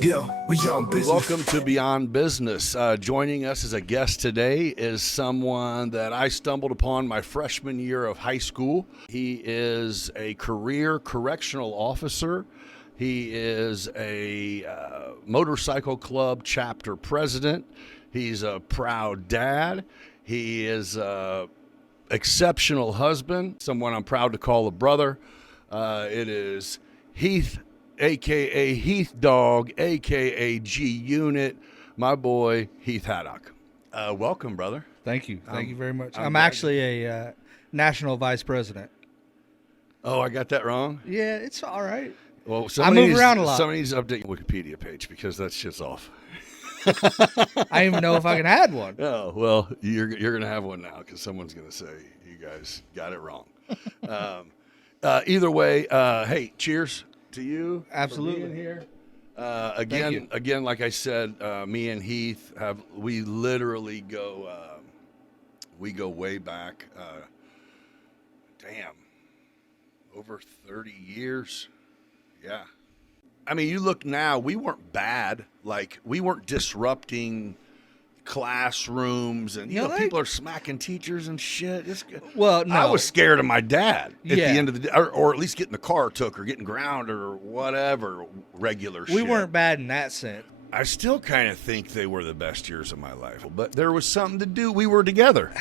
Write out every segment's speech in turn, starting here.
Yeah, we on business. Welcome to Beyond Business. Joining us as a guest today is someone that I stumbled upon my freshman year of high school. He is a career correctional officer. He is a motorcycle club chapter president. He's a proud dad. He is an exceptional husband, someone I'm proud to call a brother. It is Heath, a.k.a. Heath Dog, a.k.a. G-Unit, my boy, Heath Haddock. Welcome, brother. Thank you. Thank you very much. I'm actually a national vice president. Oh, I got that wrong? Yeah, it's all right. Well, I move around a lot. Somebody needs to update your Wikipedia page because that shit's off. I don't even know if I can add one. Oh, well, you're going to have one now because someone's going to say you guys got it wrong. Either way, hey, cheers to you. Absolutely. For being here. Again, like I said, me and Heath we literally go way back. Over 30 years. Yeah. I mean, you look now, we weren't bad. Like, we weren't disrupting classrooms and, people are smacking teachers and shit. Well, no. I was scared of my dad at the Yeah. end of the day, or at least getting the car took or getting grounded or whatever regular shit. We weren't bad in that sense. I still kind of think they were the best years of my life, but there was something to do. We were together.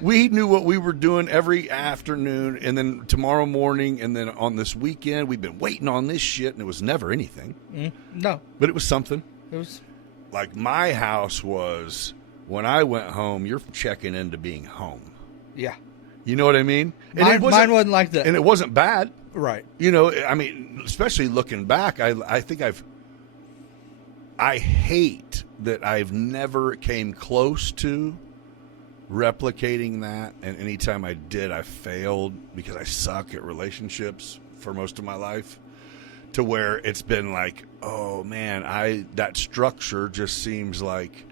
We knew what we were doing every afternoon, and then tomorrow morning, and then on this weekend, we've been waiting on this shit, and it was never anything. No. But it was something. It was like my house was, when I went home, you're checking into being home. Yeah. You know what I mean? And mine wasn't like that. And it wasn't bad. Right. I mean, especially looking back, I think I hate that I've never came close to replicating that, and anytime I did, I failed because I suck at relationships for most of my life, to where it's been like, oh man, that structure just seems like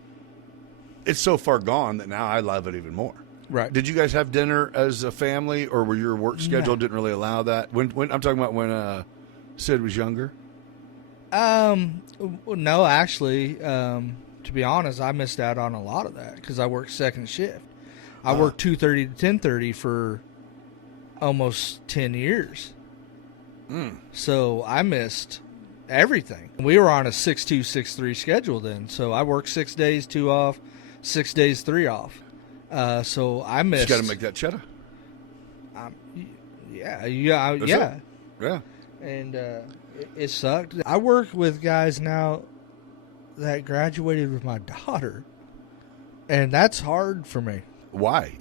it's so far gone that now I love it even more. Right. Did you guys have dinner as a family, or were your work schedule didn't really allow that? When I'm talking about when Sid was younger? No, actually, to be honest, I missed out on a lot of that because I worked second shift. I worked 2:30 to 10:30 for almost 10 years. So I missed everything. We were on a 6-2, 6-3 schedule then. So I worked 6 days, 2 off, 6 days, 3 off. So I missed. You got to make that cheddar. Yeah. Yeah. And it sucked. I work with guys now that graduated with my daughter, and that's hard for me. Why?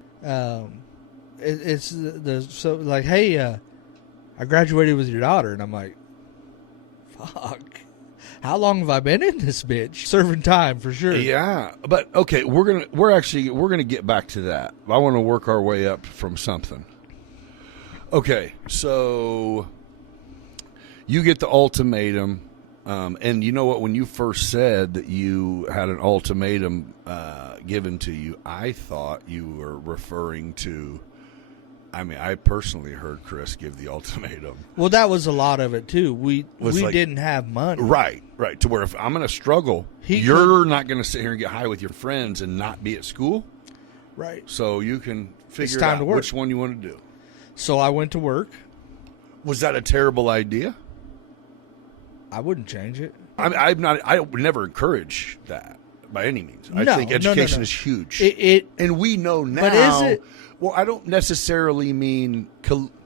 It's so like, hey, I graduated with your daughter, and I'm like, fuck, how long have I been in this bitch? Serving time for sure. Yeah, but okay, we're gonna get back to that. I want to work our way up from something. Okay, so you get the ultimatum, and you know what? When you first said that you had an ultimatum given to you, I thought you were referring to. I mean, I personally heard Chris give the ultimatum. Well, that was a lot of it too. We didn't have money. Right. To where if I'm going to struggle, you're not going to sit here and get high with your friends and not be at school. Right. So you can figure time out to work. which one you want to do. So I went to work. Was that a terrible idea? I wouldn't change it. I would never encourage that by any means. I think education is huge. And we know now. But is it? Well, I don't necessarily mean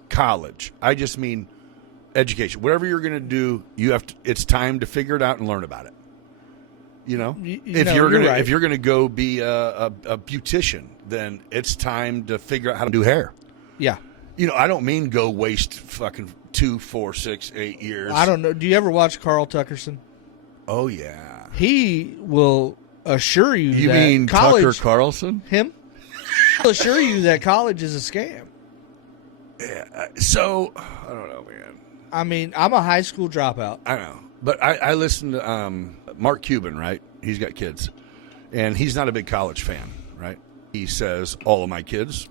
college. I just mean education. Whatever you're going to do, it's time to figure it out and learn about it. If you're going to go be a beautician, then it's time to figure out how to do hair. Yeah. I don't mean go waste fucking 2, 4, 6, 8 years. I don't know. Do you ever watch Carl Tuckerson? Oh, yeah. He will assure you You that mean college, Tucker Carlson? Him? He'll assure you that college is a scam. Yeah. So, I don't know, man. I mean, I'm a high school dropout. I know. But I listened to Mark Cuban, right? He's got kids. And he's not a big college fan, right? He says, all of my kids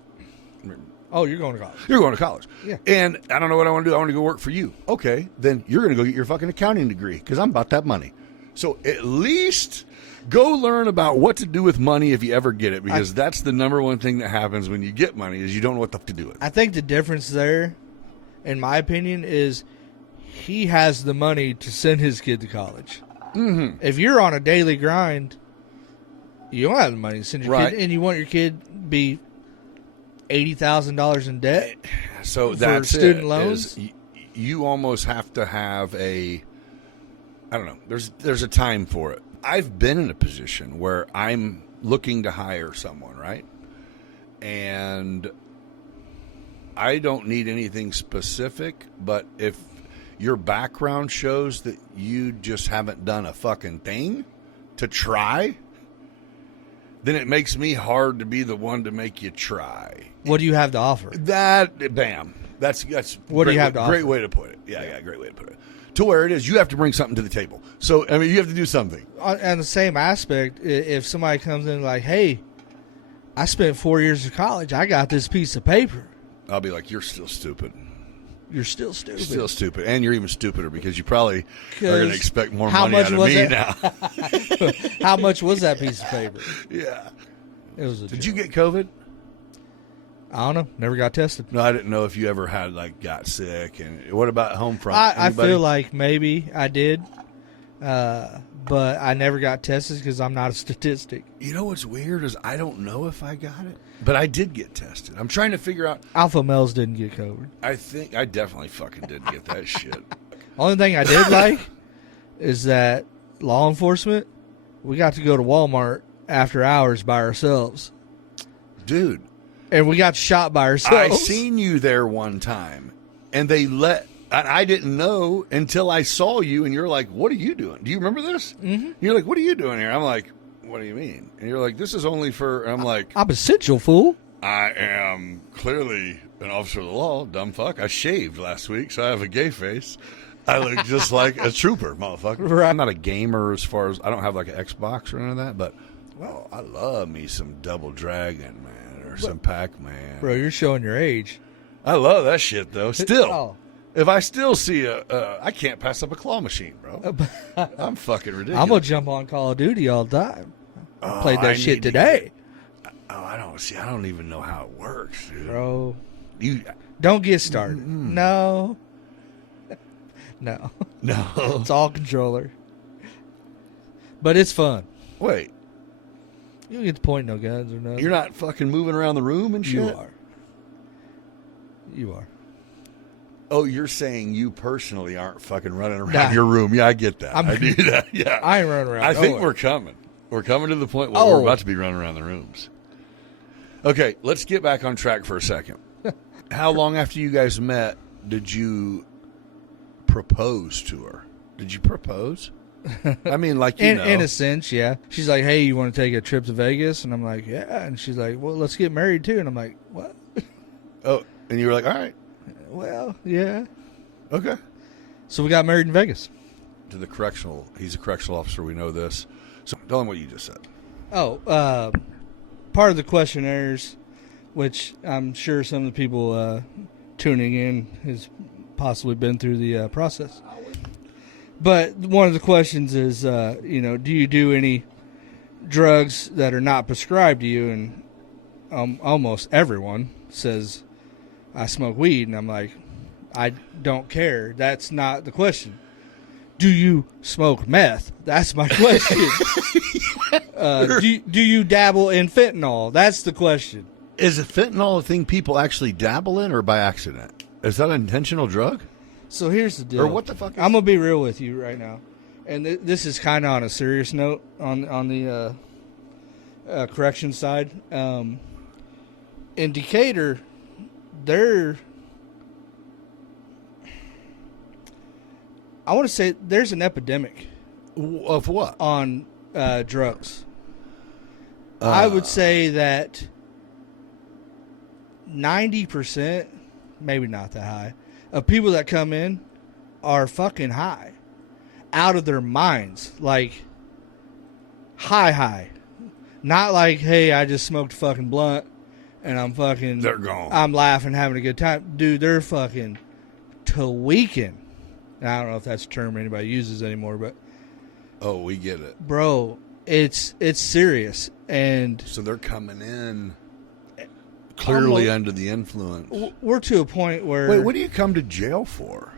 Oh, you're going to college. You're going to college. Yeah. And I don't know what I want to do. I want to go work for you. Okay, then you're going to go get your fucking accounting degree because I'm about that money. So at least go learn about what to do with money if you ever get it, because that's the number one thing that happens when you get money is you don't know what the fuck to do with it. I think the difference there, in my opinion, is he has the money to send his kid to college. Mm-hmm. If you're on a daily grind, you don't have the money to send your Right. kid, and you want your kid to be $80,000 in debt. So for that's student it, loans. is you almost have to have I don't know. There's a time for it. I've been in a position where I'm looking to hire someone, right? And I don't need anything specific, but if your background shows that you just haven't done a fucking thing to try, then it makes me hard to be the one to make you try. What do you have to offer? Bam. That's What do you have to great offer? way to put it. Yeah, great way to put it. To where it is, you have to bring something to the table. So, I mean, you have to do something. On the same aspect, if somebody comes in like, hey, I spent 4 years of college, I got this piece of paper. I'll be like, you're still stupid. You're still stupid. Still stupid. And you're even stupider because you probably are 'Cause going to expect more how money much out of was me it? now. How much was that piece of paper? Yeah. It was a Did joke. you get COVID? I don't know. Never got tested. No, I didn't know if you ever had, got sick. And what about home front? I Anybody? feel like maybe I did, but I never got tested because I'm not a statistic. You know what's weird is I don't know if I got it, but I did get tested. I'm trying to figure out. Alpha males didn't get COVID. I think I definitely fucking did get that shit. Only thing I did like is that law enforcement, we got to go to Walmart after hours by ourselves. Dude. And we got shot by ourselves. I seen you there one time, and I didn't know until I saw you, and you're like, what are you doing? Do you remember this? Mm-hmm. You're like, what are you doing here? I'm like, what do you mean? And you're like, this is only for, I'm like, I'm essential, fool. I am clearly an officer of the law, dumb fuck. I shaved last week, so I have a gay face. I look just like a trooper, motherfucker. Right. I'm not a gamer as far as, I don't have like an Xbox or any of that, but, well, I love me some Double Dragon, man. Or some Pac-Man. Bro, you're showing your age. I love that shit, though. Still. Oh. If I still see I can't pass up a claw machine, bro. I'm fucking ridiculous. I'm going to jump on Call of Duty all the time. I played that I shit need to today. I don't even know how it works, dude. Bro, You, don't get started. No. No. no. It's all controller. But it's fun. Wait, You don't get to point no guns or nothing. you're not fucking moving around the room and shit? You are. You are. Oh, you're saying you personally aren't fucking running around Nah. your room. Yeah, I get that. I'm- I do that. Yeah. I ain't running around. I think nowhere. we're coming. We're coming to the point where Oh. we're about to be running around the rooms. Okay, let's get back on track for a second. How long after you guys met did you propose to her? Did you propose? I mean, like, you know. In a sense, yeah. She's like, hey, you want to take a trip to Vegas? And I'm like, yeah. And she's like, well, let's get married too. And I'm like, what? Oh, and you were like, all right. Well, yeah. Okay. So we got married in Vegas. To the correctional. He's a correctional officer. We know this. So tell him what you just said. Oh, part of the questionnaires, which I'm sure some of the people tuning in has possibly been through the process. But one of the questions is, do you do any drugs that are not prescribed to you? And almost everyone says, I smoke weed. And I'm like, I don't care. That's not the question. Do you smoke meth? That's my question. Do you dabble in fentanyl? That's the question. Is a fentanyl a thing people actually dabble in or by accident? Is that an intentional drug? So here's the deal. Or what the fuck is I'm going to be real with you right now. And this is kind of on a serious note on the correction side. In Decatur, I want to say there's an epidemic Of what? on drugs. I would say that 90%, maybe not that high, of people that come in are fucking high. Out of their minds. Like, high. Not like, hey, I just smoked a fucking blunt and I'm fucking... They're gone. I'm laughing, having a good time. Dude, they're fucking tweaking. And I don't know if that's a term anybody uses anymore, but... Oh, we get it. Bro, it's serious. And... So they're coming in clearly under the influence. We're to a point where... Wait, what do you come to jail for?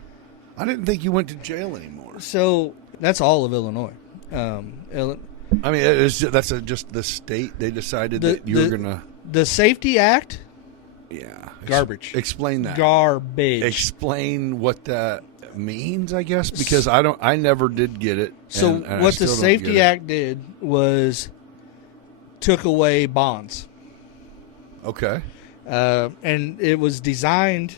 I didn't think you went to jail anymore. So, that's all of Illinois. I mean, that's just the state. They decided that you were going to... The Safety Act? Yeah. Garbage. Explain that. Garbage. Explain what that means, I guess, because I never did get it. So and what the Safety Act did was took away bonds. Okay. And it was designed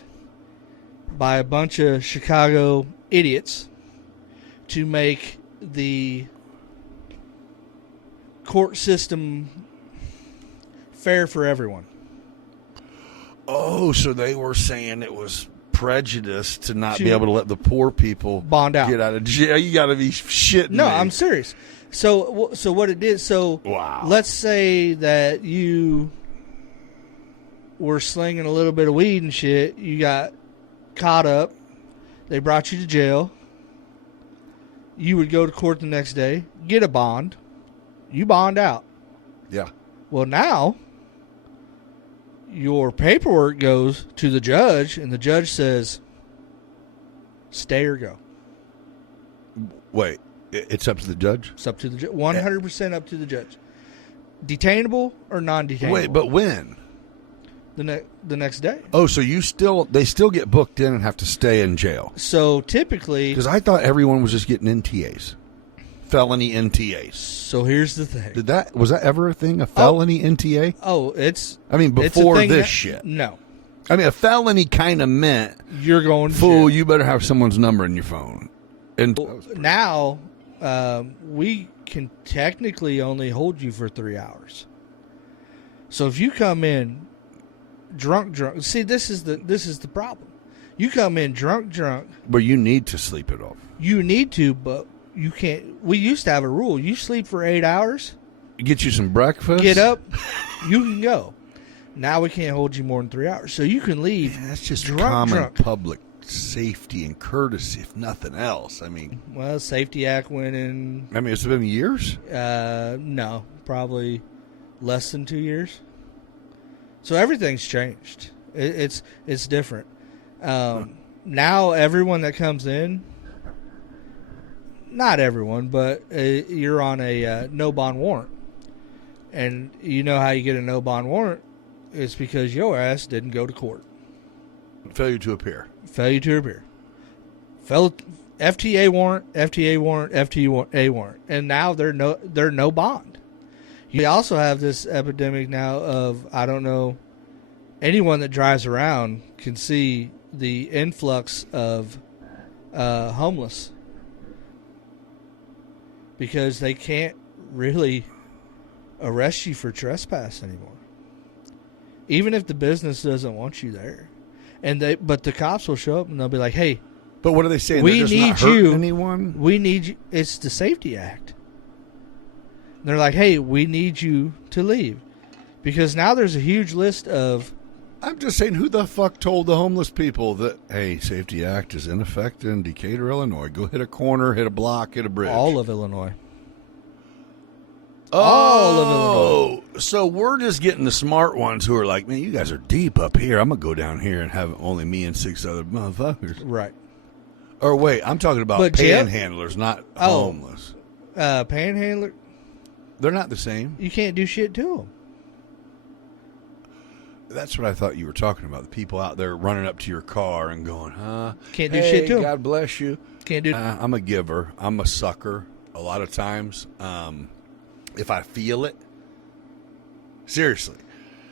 by a bunch of Chicago idiots to make the court system fair for everyone. Oh, so they were saying it was prejudice to not be able to let the poor people bond out, get out of jail. You got to be shitting No, me. I'm serious. So what it did, wow. Let's say that you were slinging a little bit of weed and shit. You got caught up. They brought you to jail. You would go to court the next day, get a bond. You bond out. Yeah. Well, now your paperwork goes to the judge, and the judge says, stay or go. Wait, it's up to the judge? It's up to the judge. 100% up to the judge. Detainable or non-detainable? Wait, but when? The next day. Oh, so they still get booked in and have to stay in jail. So typically, because I thought everyone was just getting NTAs, felony NTAs. So here's the thing: was that ever a thing? A felony NTA? Oh, it's. I mean, before this shit. No. I mean, a felony kind of meant you're going. Fool, you better have someone's number in your phone. And now, we can technically only hold you for 3 hours. So if you come in drunk. See, this is the problem. You come in drunk. But you need to sleep it off. You need to, but you can't. We used to have a rule. You sleep for 8 hours. Get you some breakfast. Get up. You can go. Now we can't hold you more than 3 hours. So you can leave. Yeah, that's just drunk. public safety and courtesy, if nothing else. I mean. Well, Safety Act went in. I mean, it's been years? No, probably less than 2 years. So everything's changed. It's different. Now everyone that comes in, not everyone, but you're on a no bond warrant. And you know how you get a no bond warrant? It's because your ass didn't go to court. Failure to appear. FTA warrant, FTA warrant. And now they're no bond. You also have this epidemic now of, I don't know, anyone that drives around can see the influx of homeless because they can't really arrest you for trespass anymore, even if the business doesn't want you there. But the cops will show up and they'll be like, "Hey, but what are they saying? We need not hurting you. Anyone? We need you." It's the Safety Act. They're like, "Hey, we need you to leave," because now there's a huge list of. I'm just saying, who the fuck told the homeless people that, hey, Safety Act is in effect in Decatur, Illinois? Go hit a corner, hit a block, hit a bridge. All of Illinois. All of Illinois. So we're just getting the smart ones who are like, man, you guys are deep up here. I'm going to go down here and have only me and 6 other motherfuckers. Right. Or wait, I'm talking about panhandlers, not homeless. Panhandler? They're not the same. You can't do shit to them. That's what I thought you were talking about. The people out there running up to your car and going, huh? Can't do shit to them. God bless you. Can't do I'm a giver. I'm a sucker a lot of times. If I feel it. Seriously.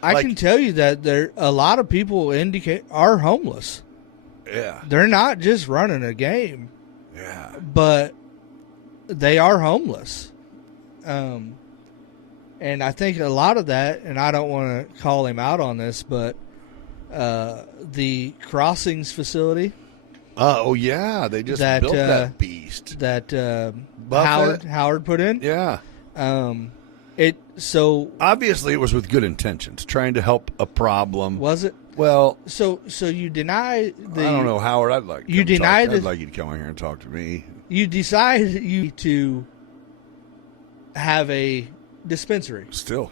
I can tell you that a lot of people are homeless. Yeah. They're not just running a game. Yeah. But they are homeless. And I think a lot of that, and I don't want to call him out on this, but the crossings facility. Oh, yeah. They just built that beast. That Howard put in. Yeah. So Obviously, it was with good intentions, trying to help a problem. was it? Well, So you deny the. I don't know, Howard. I'd like You deny I'd like you to come on here and talk to me. You decide to have a dispensary. Still,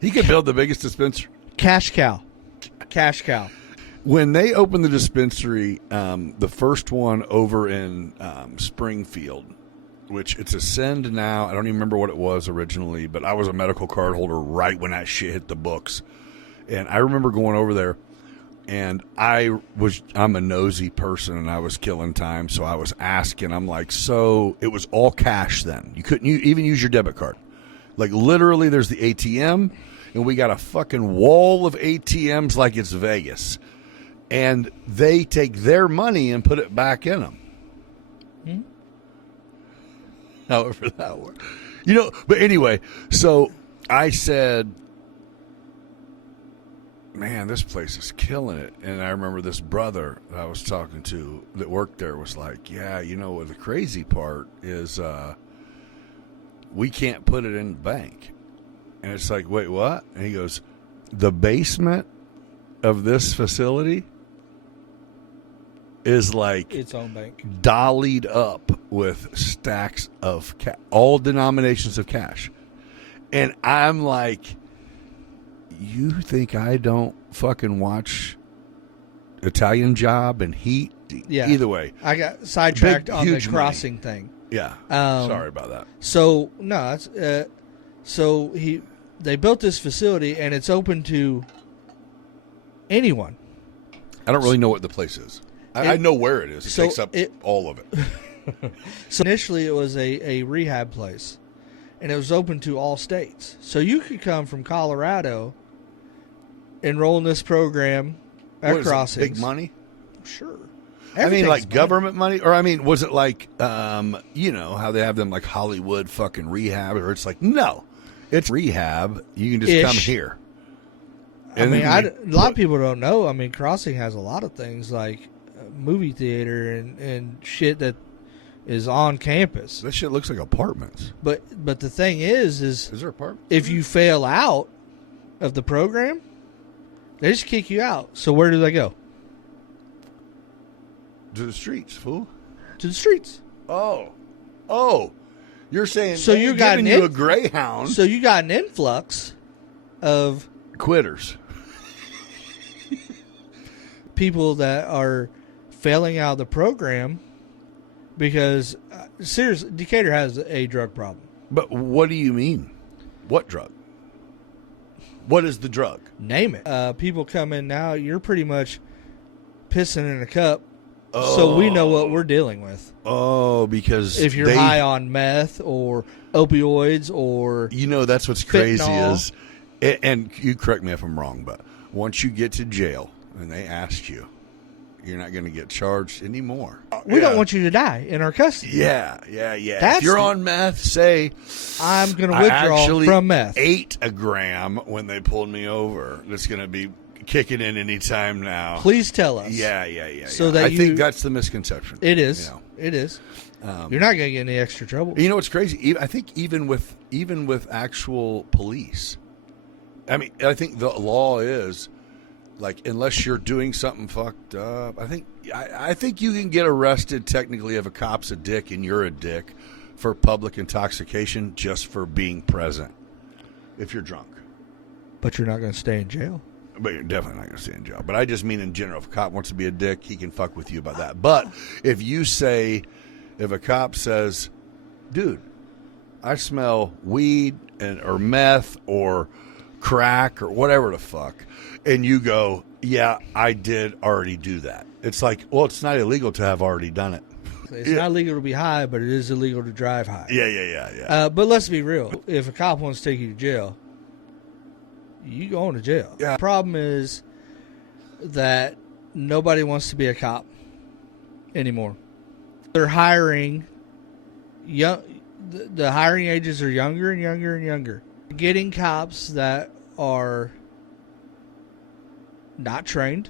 He could build the biggest dispensary. Cash cow. When they opened the dispensary, the first one over in Springfield, which it's Ascend now. I don't even remember what it was originally, but I was a medical card holder right when that shit hit the books. And I remember going over there, and I'm a nosy person, and I was killing time, so I was asking. I'm like, so it was all cash then. You couldn't even use your debit card. Like, literally, there's the ATM, and we got a fucking wall of ATMs like it's Vegas. And they take their money and put it back in them. Hmm? However that works. But anyway, so I said, man, this place is killing it. And I remember this brother that I was talking to that worked there was like, yeah, the crazy part is we can't put it in the bank. And it's like, wait, what? And he goes, the basement of this facility is like its own bank, dollied up with stacks of all denominations of cash. And I'm like, you think I don't fucking watch Italian Job and Heat? Yeah. Either way. I got sidetracked on the huge crossing money. thing. Yeah. Sorry about that. So, no, it's, so they built this facility, and it's open to anyone. I don't really know what the place is. I know where it is. It takes up all of it. So initially it was a rehab place, and it was open to all states. So you could come from Colorado, enroll in this program at Crossings. Big money? Sure. I mean, like government money? Or, I mean, was it like, how they have them like Hollywood fucking rehab? Or it's like, no, it's rehab. You can just come here. And a lot of people don't know. I mean, Crossing has a lot of things like movie theater and shit that is on campus. That shit looks like apartments. But the thing is there apartments? If you fail out of the program, they just kick you out. So where do they go? To the streets, fool. To the streets. Oh, you're saying so you got you a Greyhound? So you got an influx of quitters, people that are failing out of the program because seriously, Decatur has a drug problem. But what do you mean? What drug? What is the drug? Name it. People come in now. You're pretty much pissing in a cup. So we know what we're dealing with. Oh, because if you're high on meth or opioids or that's what's crazy fentanyl. Is, and you correct me if I'm wrong, but once you get to jail and they ask you, you're not going to get charged anymore. We don't want you to die in our custody. Yeah. If you're on meth, say I'm going to withdraw from meth. 8 a gram when they pulled me over. That's going to be kicking in any time now. Please tell us. Yeah. So that I think that's the misconception. It is. It is. You're not going to get any extra trouble. You know what's crazy? I think even with actual police, I mean, I think the law is like unless you're doing something fucked up. I think you can get arrested technically if a cop's a dick and you're a dick for public intoxication just for being present if you're drunk. But you're not going to stay in jail. But you're definitely not going to stay in jail. But I just mean in general, if a cop wants to be a dick, he can fuck with you about that. But if a cop says, dude, I smell weed or meth or crack or whatever the fuck, and you go, yeah, I did already do that. It's like, well, it's not illegal to have already done it. It's not illegal to be high, but it is illegal to drive high. Yeah. But let's be real. If a cop wants to take you to jail, you going to jail. Yeah. The problem is that nobody wants to be a cop anymore. They're hiring young. The hiring ages are younger and younger and younger. Getting cops that are not trained,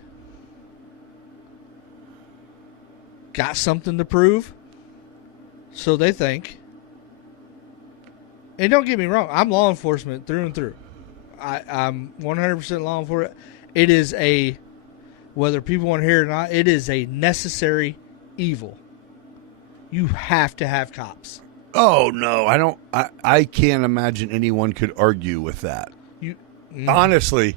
got something to prove, so they think And don't get me wrong, I'm law enforcement through and through. I'm 100% law enforcement. It is whether people want to hear it or not, it is a necessary evil. You have to have cops. Oh no, I don't. I can't imagine anyone could argue with that. Honestly,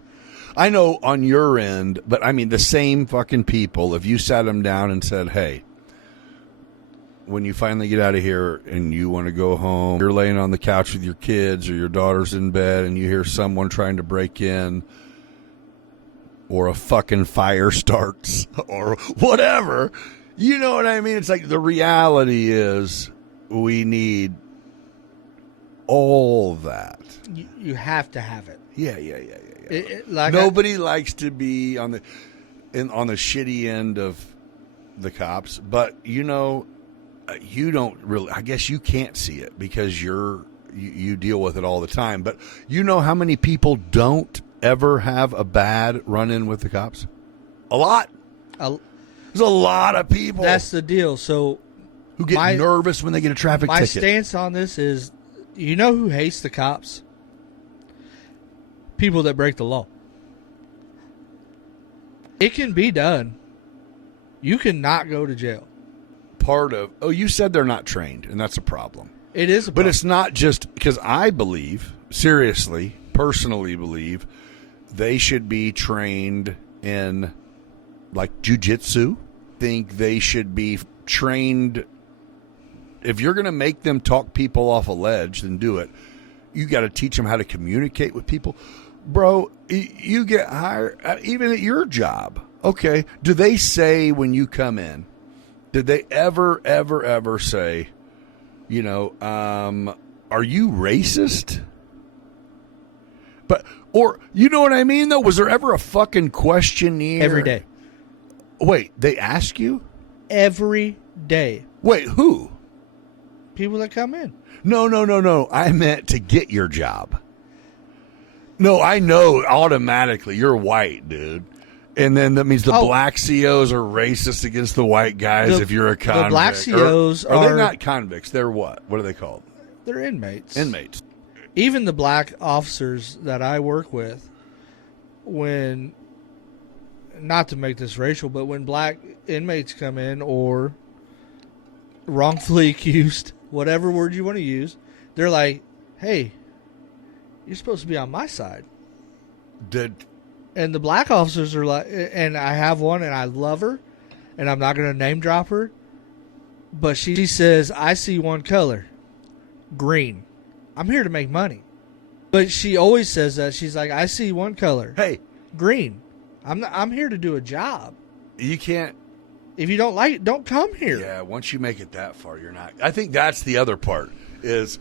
I know on your end, but I mean the same fucking people. If you sat them down and said, "Hey, when you finally get out of here and you want to go home, you're laying on the couch with your kids or your daughter's in bed, and you hear someone trying to break in, or a fucking fire starts, or whatever." You know what I mean? It's like the reality is we need all that. You have to have it. Yeah. Nobody likes to be on the shitty end of the cops, but you don't really. I guess you can't see it because you deal with it all the time. But you know how many people don't ever have a bad run-in with the cops? A lot. There's a lot of people. That's the deal. So who get nervous when they get a traffic ticket. My stance on this is, you know who hates the cops? People that break the law. It can be done. You can not go to jail. You said they're not trained, and that's a problem. It is a problem. But it's not just because I believe, seriously, personally believe, they should be trained in like jiu-jitsu. Think they should be trained. If you're going to make them talk people off a ledge, then do it. You got to teach them how to communicate with people. Bro, you get hired, even at your job. Okay. Do they say when you come in, did they ever say, are you racist? Or, you know what I mean, though? Was there ever a fucking questionnaire? Every day. Wait, they ask you? Every day. Wait, who? People that come in. No. I meant to get your job. No, I know automatically you're white, dude. And then that means the black COs are racist against the white guys if you're a convict. The black COs are they not convicts? They're what? What are they called? They're inmates. Inmates. Even the black officers that I work with, not to make this racial, but when black inmates come in or wrongfully accused, whatever word you want to use, they're like, hey, you're supposed to be on my side. And the black officers are like, and I have one and I love her, and I'm not going to name drop her, but she says, I see one color, green. I'm here to make money. But she always says that. She's like, I see one color. Hey, green. I'm here to do a job. You can't. If you don't like it, don't come here. Yeah, once you make it that far, you're not. I think that's the other part is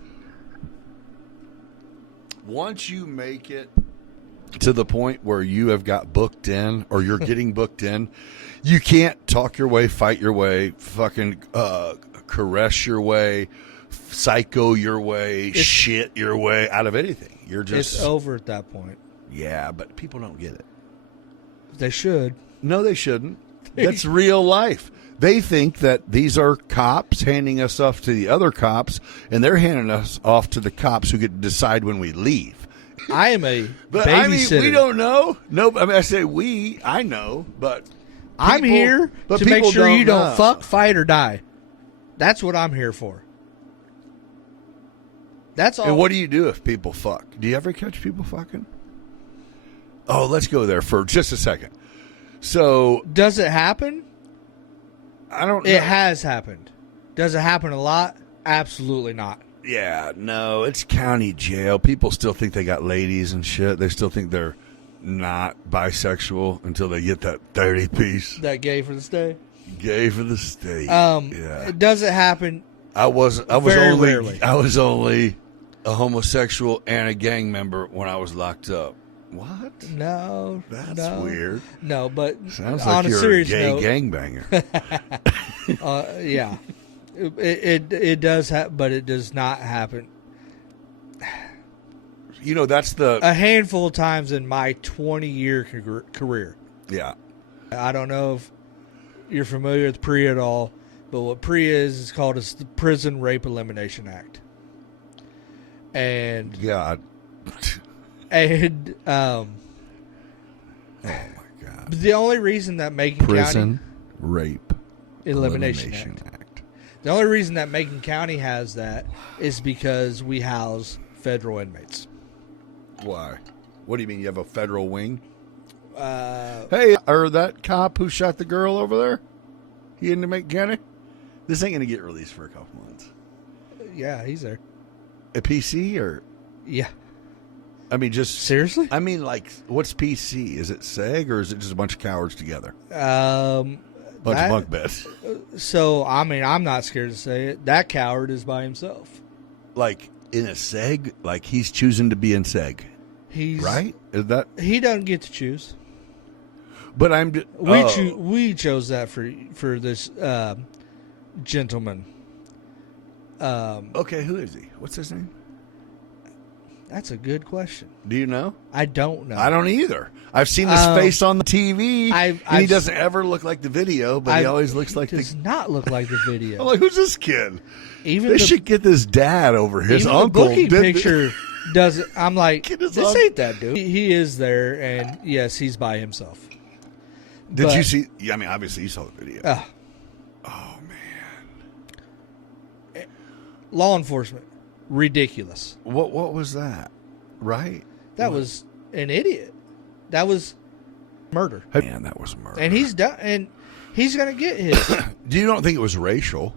once you make it to the point where you have got booked in or you're getting booked in, you can't talk your way, fight your way, fucking caress your way, psycho your way, shit your way out of anything. You're just. It's over at that point. Yeah, but people don't get it. They should. No, they shouldn't. That's real life. They think that these are cops handing us off to the other cops, and they're handing us off to the cops who get to decide when we leave. I am a but babysitter. I mean, we don't know. No, I mean, I say we. I know, but I'm here to make sure you don't fuck, fight, or die. That's what I'm here for. That's all. And what do you do if people fuck? Do you ever catch people fucking? Oh, let's go there for just a second. So, does it happen? I don't know. It has happened. Does it happen a lot? Absolutely not. Yeah, no, it's county jail. People still think they got ladies and shit. They still think they're not bisexual until they get that 30 piece. That gay for the stay? Gay for the state. Yeah. Does it happen? I was rarely. only a homosexual and a gang member when I was locked up. What? No. That's weird. No, but sounds on like a you're serious a gay note, gangbanger. Yeah. It does but it does not happen. You know, that's a handful of times in my 20-year career. Yeah. I don't know if you're familiar with PREA at all, but what PREA is called the Prison Rape Elimination Act. And God. and Oh my God. the only reason that Macon Prison County Rape Elimination Act. The only reason that Macon County has that is because we house federal inmates. Why? What do you mean? You have a federal wing? Uh, Hey, or that cop who shot the girl over there? He in the Macon County? This ain't going to get released for a couple months. yeah, he's there. A PC or? Yeah. I mean, just. Seriously? I mean, like, what's PC? Is it SEG or is it just a bunch of cowards together? Um, Bunch of bunk beds. So, I mean, I'm not scared to say it. That coward is by himself. Like, in a SEG? Like, he's choosing to be in SEG. He's Right? Is that? He doesn't get to choose. But I'm. We chose that for this gentleman. Okay, who is he? What's his name? That's a good question. Do you know? I don't know. I don't either. I've seen his face on the TV, and he doesn't ever look like the video, but he always looks like does not look like the video. I'm like, who's this kid? Even They should get this dad over his even uncle. The booking picture does it. I'm like, Get his this uncle. ain't that dude. He is there, and yes, he's by himself. Did But- you see? Yeah, I mean, obviously you saw the video. Oh man, Law enforcement, ridiculous. what was that? Right? That was an idiot. That was murder, Man, that was murder. and he's done. And he's gonna get his. Do you don't think it was racial?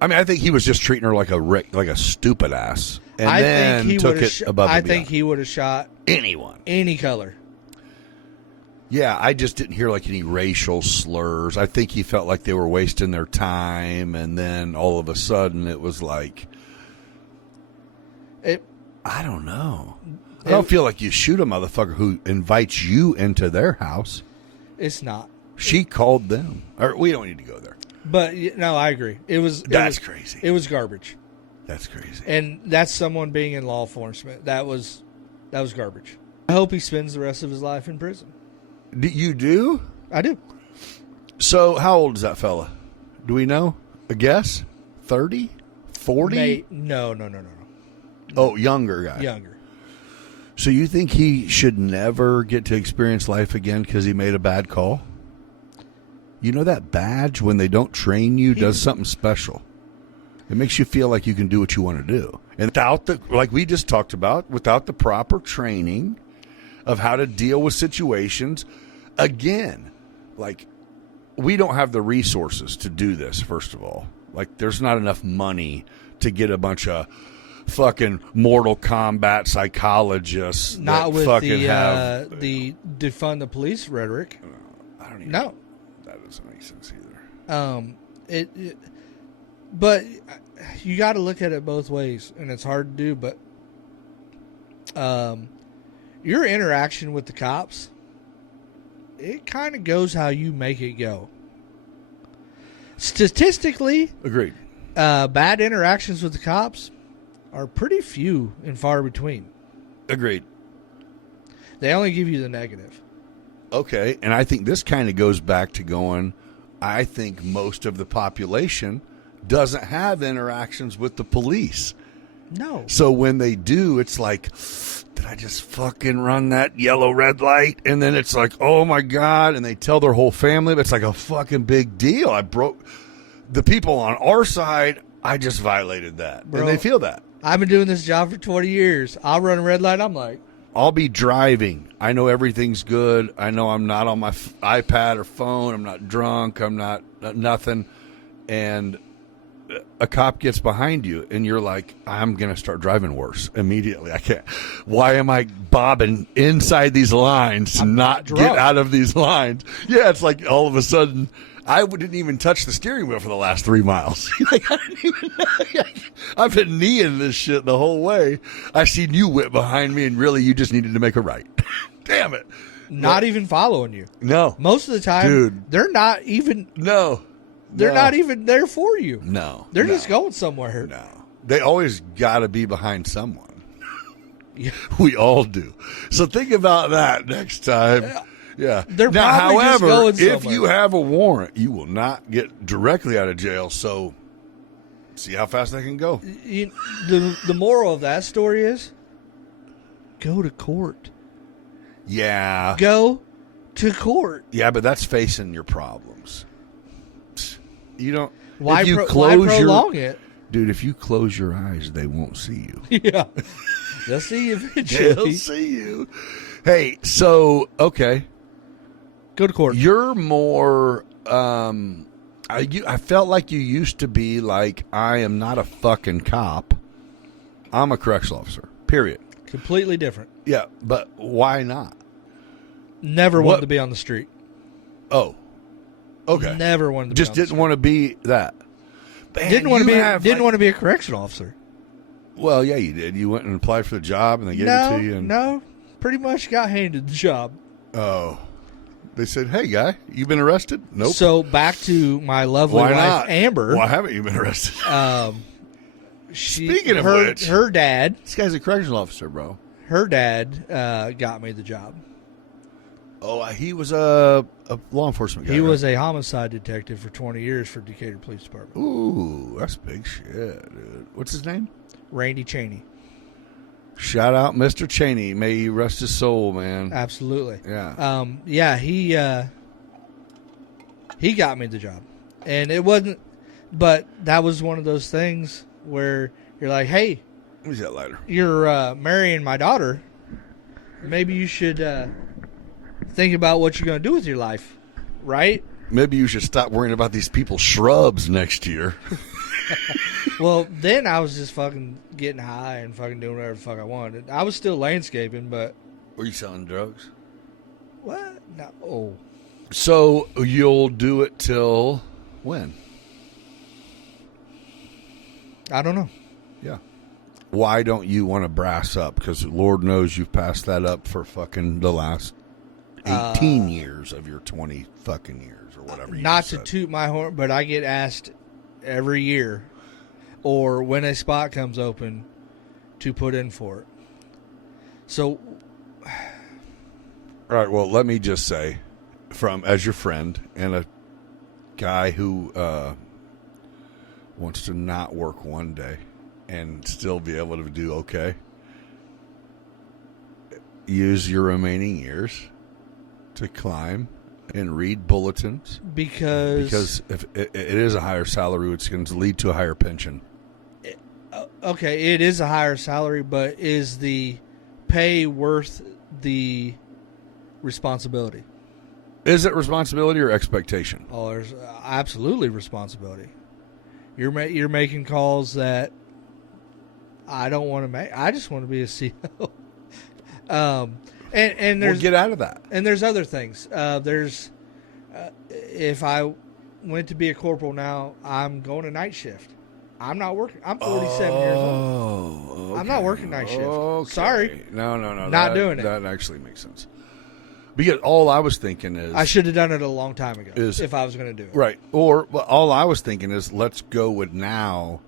I mean, I think he was just treating her like a stupid ass, and I then think he took would it have. above. I and think beyond. he would have shot Anyone. any color. Yeah, I just didn't hear like any racial slurs. I think he felt like they were wasting their time, and then all of a sudden it was like, I don't know. I don't feel like you shoot a motherfucker who invites you into their house. It's not. She called them. Or we don't need to go there. But no, I agree. That's crazy. It was garbage, That's crazy. and that's someone being in law enforcement. That was garbage. I hope he spends the rest of his life in prison. You do? I do. So how old is that fella? Do we know? A guess? 30? 40? No. Oh, younger guy. Younger. So you think he should never get to experience life again because he made a bad call? You know that badge, when they don't train you, does something special. It makes you feel like you can do what you want to do. And without the, like we just talked about, without the proper training of how to deal with situations, again, like we don't have the resources to do this, first of all. Like there's not enough money to get a bunch of fucking Mortal Kombat psychologists Not that with fucking have the defund the police rhetoric. I don't even No. That doesn't make sense either. But you got to look at it both ways, and it's hard to do. But your interaction with the cops, it kind of goes how you make it go. Statistically, Agreed. bad interactions with the cops are pretty few and far between. Agreed. They only give you the negative. Okay, and I think this kind of goes back to going, I think most of the population doesn't have interactions with the police. No. So when they do, it's like, did I just fucking run that yellow red light? And then it's like, oh my God. And they tell their whole family, but it's like a fucking big deal. I broke the people on our side. I just violated that. Bro, and they feel that. I've been doing this job for 20 years. I'll run a red light. I'm like, I'll be driving. I know everything's good. I know I'm not on my iPad or phone. I'm not drunk. I'm not nothing. And a cop gets behind you and you're like, I'm going to start driving worse immediately. I can't. Why am I bobbing inside these lines to not drunk. get out of these lines? Yeah, it's like all of a sudden I didn't even touch the steering wheel for the last 3 miles. Like, I didn't even know. I've been kneeing this shit the whole way. I seen you whip behind me and really you just needed to make a right. Damn it. not even following you. No. Most of the time, Dude. they're not even. No. They're No. not even there for you. No. They're No. just going somewhere. No. They always got to be behind someone. Yeah. We all do. So think about that next time. Yeah. They're now, probably just however, going if somewhere. you have a warrant, you will not get directly out of jail. So See how fast they can go. The moral of that story is go to court. Yeah. Go to court. Yeah, but that's facing your problems. You don't. Why, if you why prolong it? Dude, if you close your eyes, they won't see you. Yeah. They'll see you eventually. They'll see you. Hey, so, okay. Go to court. You're more, I felt like you used to be like, I am not a fucking cop. I'm a correctional officer, period. Completely different. Yeah, but why not? Never wanted to be on the street. Oh, okay. Never wanted to Just be on didn't want to be that. Man, didn't want to be a correctional officer. Well, yeah, you did. You went and applied for the job, and they gave it to you. And, no, pretty much got handed the job. Oh, they said, "Hey, guy, you been arrested?" Nope. So back to my lovely Why wife, not? Amber. Why haven't you been arrested? Speaking of which, her dad. This guy's a correctional officer, bro. Her dad got me the job. Oh, he was a law enforcement guy. He was a homicide detective for 20 years for Decatur Police Department. Ooh, that's big shit, dude. What's his name? Randy Cheney. Shout out Mr. Cheney. May he rest his soul, man. Absolutely. Yeah. He got me the job. And it wasn't, but that was one of those things where you're like, hey, Who's that lighter? You're marrying my daughter. Maybe you should think about what you're going to do with your life, right? Maybe you should stop worrying about these people's shrubs next year. Well, then I was just fucking getting high and fucking doing whatever the fuck I wanted. I was still landscaping, but... Were you selling drugs? What? No. Oh. So you'll do it till when? I don't know. Yeah. Why don't you want to brass up? Because Lord knows you've passed that up for fucking the last 18 years of your 20 fucking years or whatever you Not just to said. toot my horn, but I get asked every year or when a spot comes open to put in for it. So... All right, well, let me just say, as your friend and a guy who wants to not work one day and still be able to do okay, use your remaining years to climb and read bulletins. Because if it is a higher salary, which can lead to a higher pension. Okay, it is a higher salary, but is the pay worth the responsibility? Is it responsibility or expectation? Oh, there's absolutely responsibility. You're making calls that I don't want to make. I just want to be a CO. And there's get out of that. And there's other things. If I went to be a corporal now, I'm going to night shift. I'm not working. I'm 47 years old. Okay. I'm not working night shift. Okay. Sorry. No. Not doing it. That actually makes sense. Because all I was thinking is... I should have done it a long time ago if I was going to do it. Right. Or all I was thinking is, let's go with now.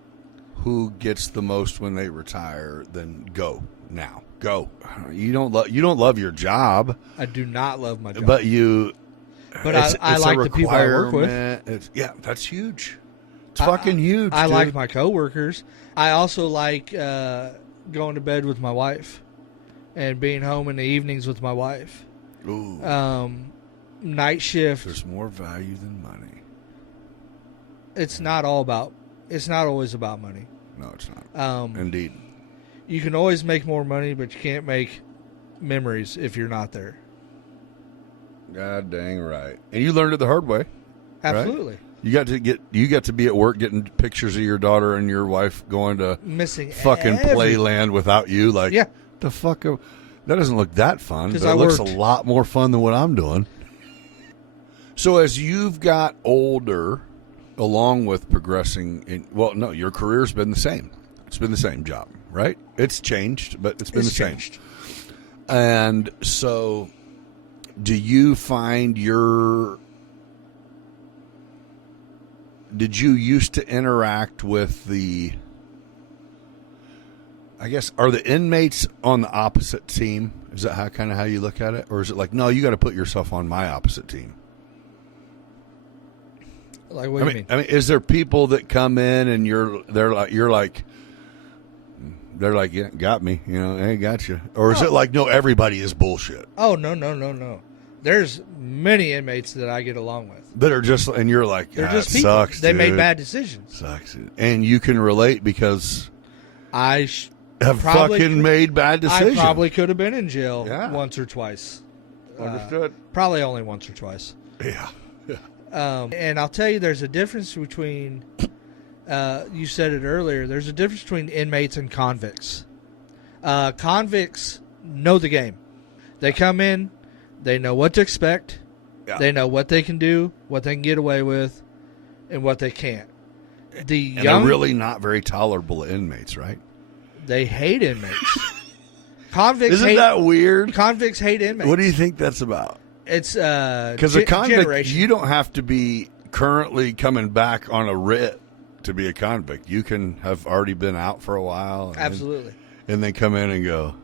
Who gets the most when they retire, then go now. Go. You don't love your job. I do not love my job. But I like the people I work with. That's huge. It's fucking huge. I dude. like my coworkers. I also like going to bed with my wife and being home in the evenings with my wife. Ooh. Night shift. There's more value than money. It's not always about money. No, it's not. Indeed. You can always make more money, but you can't make memories if you're not there. God dang right. And you learned it the hard way. Absolutely. Right? You got to be at work getting pictures of your daughter and your wife going to missing fucking playland without you. Like, yeah. The fuck? That doesn't look that fun. But it looks a lot more fun than what I'm doing. So as you've got older, along with progressing your career's been the same. It's been the same job, right? It's changed, but it's been the same. And so do you find did you used to interact with are the inmates on the opposite team? Is that how you look at it? Or is it like, no, you got to put yourself on my opposite team? Like, what do you mean? I mean, is there people that come in and they're like, yeah, got me, hey, got you, or is it like, no, everybody is bullshit? Oh, no. There's many inmates that I get along with That are just, and you're like, they're just people. Sucks, they dude. made bad decisions. Sucks, and you can relate because I have fucking made bad decisions. I probably could have been in jail once or twice. Understood. Probably only once or twice. Yeah. And I'll tell you, there's a difference between. You said it earlier. There's a difference between inmates and convicts. Convicts know the game. They come in. They know what to expect. Yeah. They know what they can do, what they can get away with, and what they can't. They're really not very tolerable inmates, right? They hate inmates. Convicts Isn't that weird? Convicts hate inmates. What do you think that's about? It's because a convict, generation. you don't have to be currently coming back on a writ to be a convict. You can have already been out for a while. Absolutely. And then come in and go.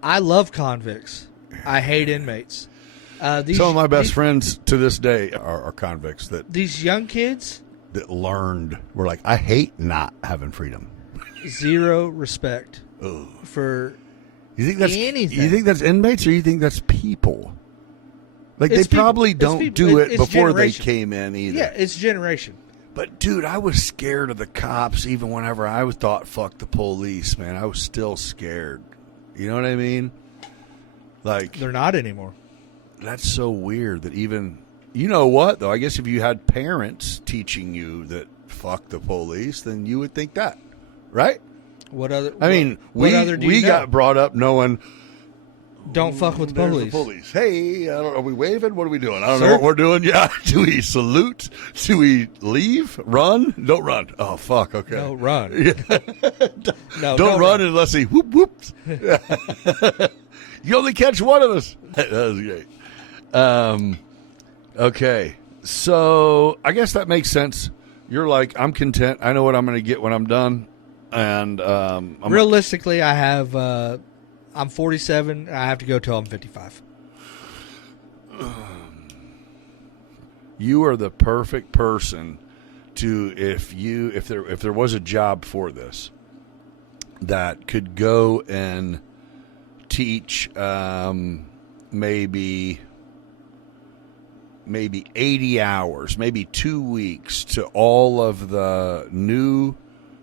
I love convicts. I hate inmates. Some of my best friends to this day are convicts. These young kids that were like, I hate not having freedom. Zero respect for anything. You think that's inmates, or you think that's people? Like, they probably don't do it before they came in either. Yeah, it's generation. But, dude, I was scared of the cops even whenever I thought, fuck the police, man. I was still scared. You know what I mean? Like, they're not anymore. That's so weird that even... You know what, though? I guess if you had parents teaching you that fuck the police, then you would think that, right? What other? We got brought up knowing... Don't fuck with the police. Hey, are we waving? What are we doing? I don't know what we're doing. Yeah. Do we salute? Do we leave? Run? Don't run. Oh, fuck. Okay. No, run. Yeah. Don't run unless he whoops. You only catch one of us. That was great. Okay. So I guess that makes sense. You're like, I'm content. I know what I'm going to get when I'm done. And realistically, I have... I'm 47, and I have to go till I'm 55. You are the perfect person to, if there was a job for this that could go and teach maybe 80 hours, maybe 2 weeks to all of the new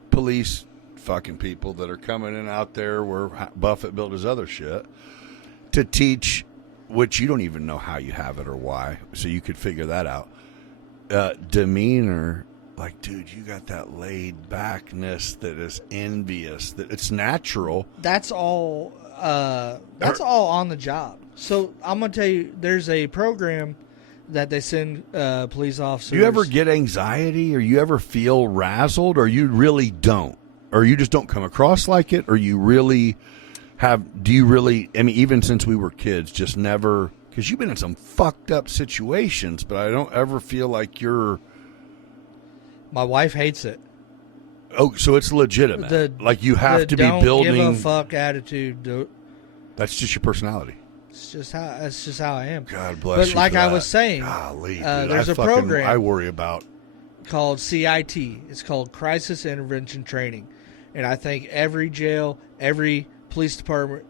police fucking people that are coming in out there where Buffett built his other shit, to teach, which you don't even know how you have it or why, so you could figure that out. Demeanor, like, dude, you got that laid backness that is envious, that it's natural. That's all on the job. So I'm gonna tell you, there's a program that they send police officers. Do you ever get anxiety, or you ever feel razzled, or you really don't? Or you just don't come across like it, or you really do you really, I mean, even since we were kids, just never, because you've been in some fucked up situations, but I don't ever feel like you're... My wife hates it. Oh, so it's legitimate. Like, you have to be building... Don't give a fuck attitude. That's just your personality. That's just how I am. God bless you. But like I was saying, golly, dude, there's a program I worry about called CIT. It's called Crisis Intervention Training. And I think every jail, every police department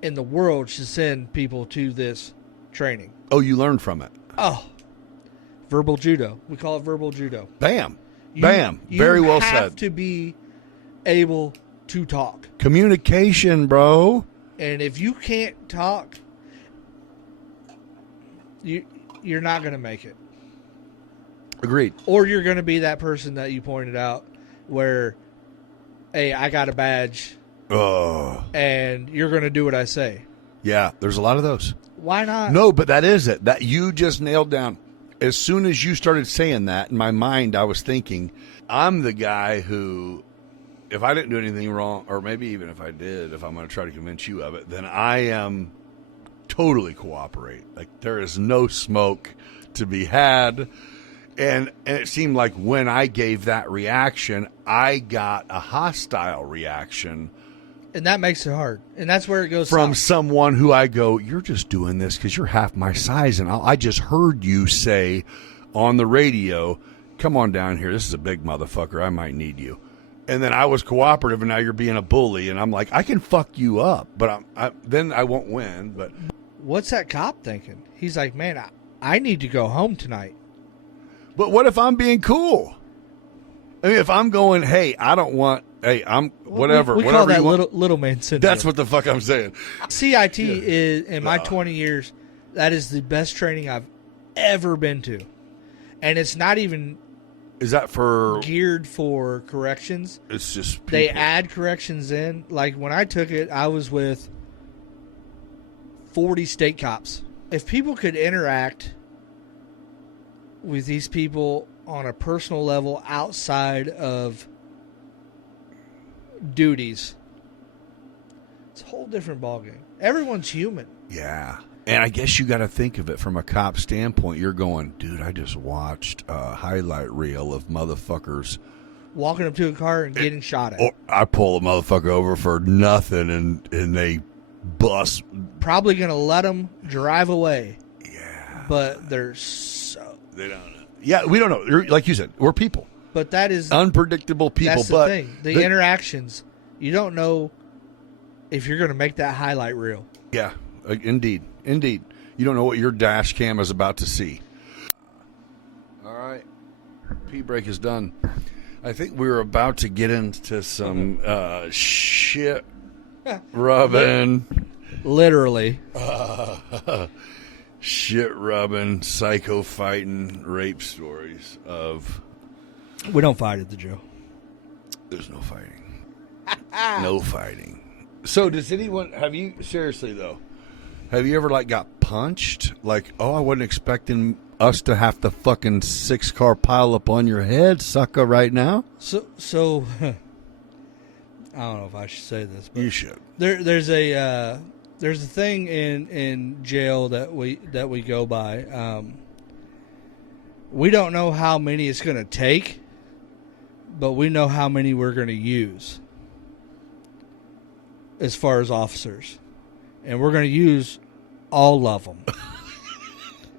in the world should send people to this training. Oh, you learn from it. Oh, verbal judo. We call it verbal judo. Bam. Bam. Very well said. You have to be able to talk. Communication, bro. And if you can't talk, you're not going to make it. Agreed. Or you're going to be that person that you pointed out where... Hey, I got a badge, and you're going to do what I say. Yeah, there's a lot of those. Why not? No, but that is it. That you just nailed down. As soon as you started saying that, in my mind, I was thinking, I'm the guy who, if I didn't do anything wrong, or maybe even if I did, if I'm going to try to convince you of it, then I am totally cooperate. Like, there is no smoke to be had. And it seemed like when I gave that reaction, I got a hostile reaction. And that makes it hard. And that's where it goes from someone who I go, you're just doing this because you're half my size. And I just heard you say, on the radio, come on down here. This is a big motherfucker. I might need you. And then I was cooperative, and now you're being a bully. And I'm like, I can fuck you up, but then I won't win. But what's that cop thinking? He's like, man, I need to go home tonight. But what if I'm being cool? I mean, if I'm going, hey, I don't want, hey, I'm whatever. We whatever call that you little man syndrome. That's what the fuck I'm saying. CIT is, in my 20 years, that is the best training I've ever been to. And it's not even Is that for geared for corrections. It's just people. They add corrections in. Like when I took it, I was with 40 state cops. If people could interact with these people on a personal level outside of duties, it's a whole different ballgame. Everyone's human. Yeah. And I guess you got to think of it from a cop standpoint. You're going, dude, I just watched a highlight reel of motherfuckers walking up to a car and getting shot at. Or I pull a motherfucker over for nothing, and they bust. Probably going to let them drive away. Yeah. But they're so... They don't know. Yeah, we don't know. Like you said, we're people. But that is... Unpredictable people. That's the thing. The interactions, you don't know if you're going to make that highlight reel. Yeah, indeed. Indeed. You don't know what your dash cam is about to see. All right. Pee break is done. I think we were about to get into some shit rubbing. Literally. Shit rubbing, psycho fighting, rape stories of... We don't fight at the jail. There's no fighting. No fighting. So does anyone... Have you... Seriously, though. Have you ever, like, got punched? Like, oh, I wasn't expecting us to have to fucking 6-car pile up on your head, sucker, right now? So I don't know if I should say this, but you should. There's a thing in jail that we go by. We don't know how many it's going to take, but we know how many we're going to use as far as officers. And we're going to use all of them.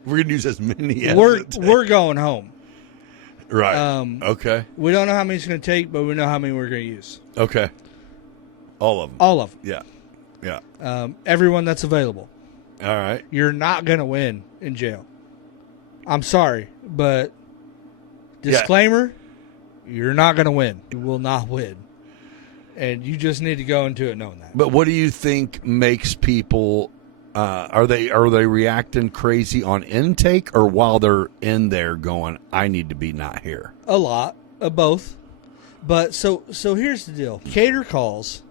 We're going to use as many as we're going home. Right. Okay. We don't know how many it's going to take, but we know how many we're going to use. Okay. All of them. All of them. Yeah. Yeah. Everyone that's available. All right. You're not going to win in jail. I'm sorry, but disclaimer, you're not going to win. You will not win. And you just need to go into it knowing that. But what do you think makes people are they reacting crazy on intake or while they're in there going, I need to be not here? A lot of both. But so here's the deal. Decatur calls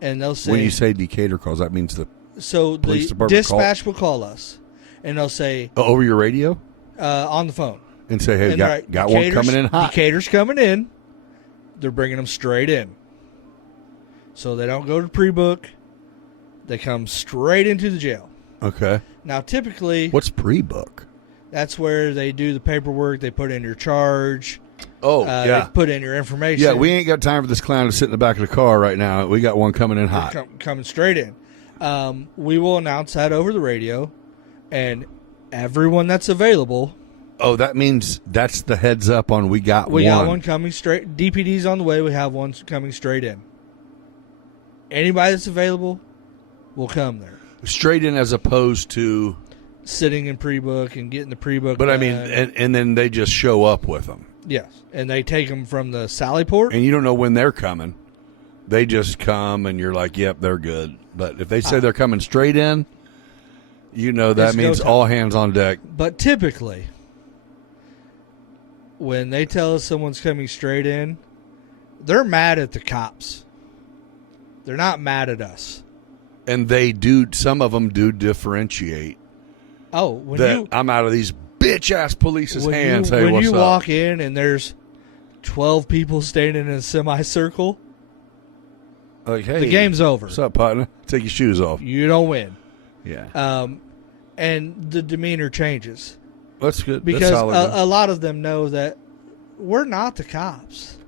and they'll say, when you say Decatur calls, that means the police department dispatch will call us and they'll say over your radio? On the phone. And say, hey, got one coming in hot. Decatur's coming in. They're bringing them straight in. So they don't go to pre-book. They come straight into the jail. Okay. Now, typically... What's pre-book? That's where they do the paperwork. They put in your charge. Oh, yeah. They put in your information. Yeah, we ain't got time for this clown to sit in the back of the car right now. We got one coming in hot. Coming straight in. We will announce that over the radio. And everyone that's available... Oh, that means that's the heads up on we got one. We got one coming straight. DPD's on the way. We have one coming straight in. Anybody that's available will come there. Straight in as opposed to... sitting in pre-book and getting the pre-book. But, I mean, and then they just show up with them. Yes. And they take them from the Sally Port. And you don't know when they're coming. They just come and you're like, yep, they're good. But if they say they're coming straight in, you know that means all hands on deck. But typically, when they tell us someone's coming straight in, they're mad at the cops. They're not mad at us. And some of them do differentiate. Oh, I'm out of these bitch-ass police's hands. Hey, when what's you up? walk in and there's 12 people standing in a semicircle, like, hey, the game's over. What's up, partner? Take your shoes off. You don't win. Yeah. And the demeanor changes. That's good. Because That's solid, a lot of them know that we're not the cops.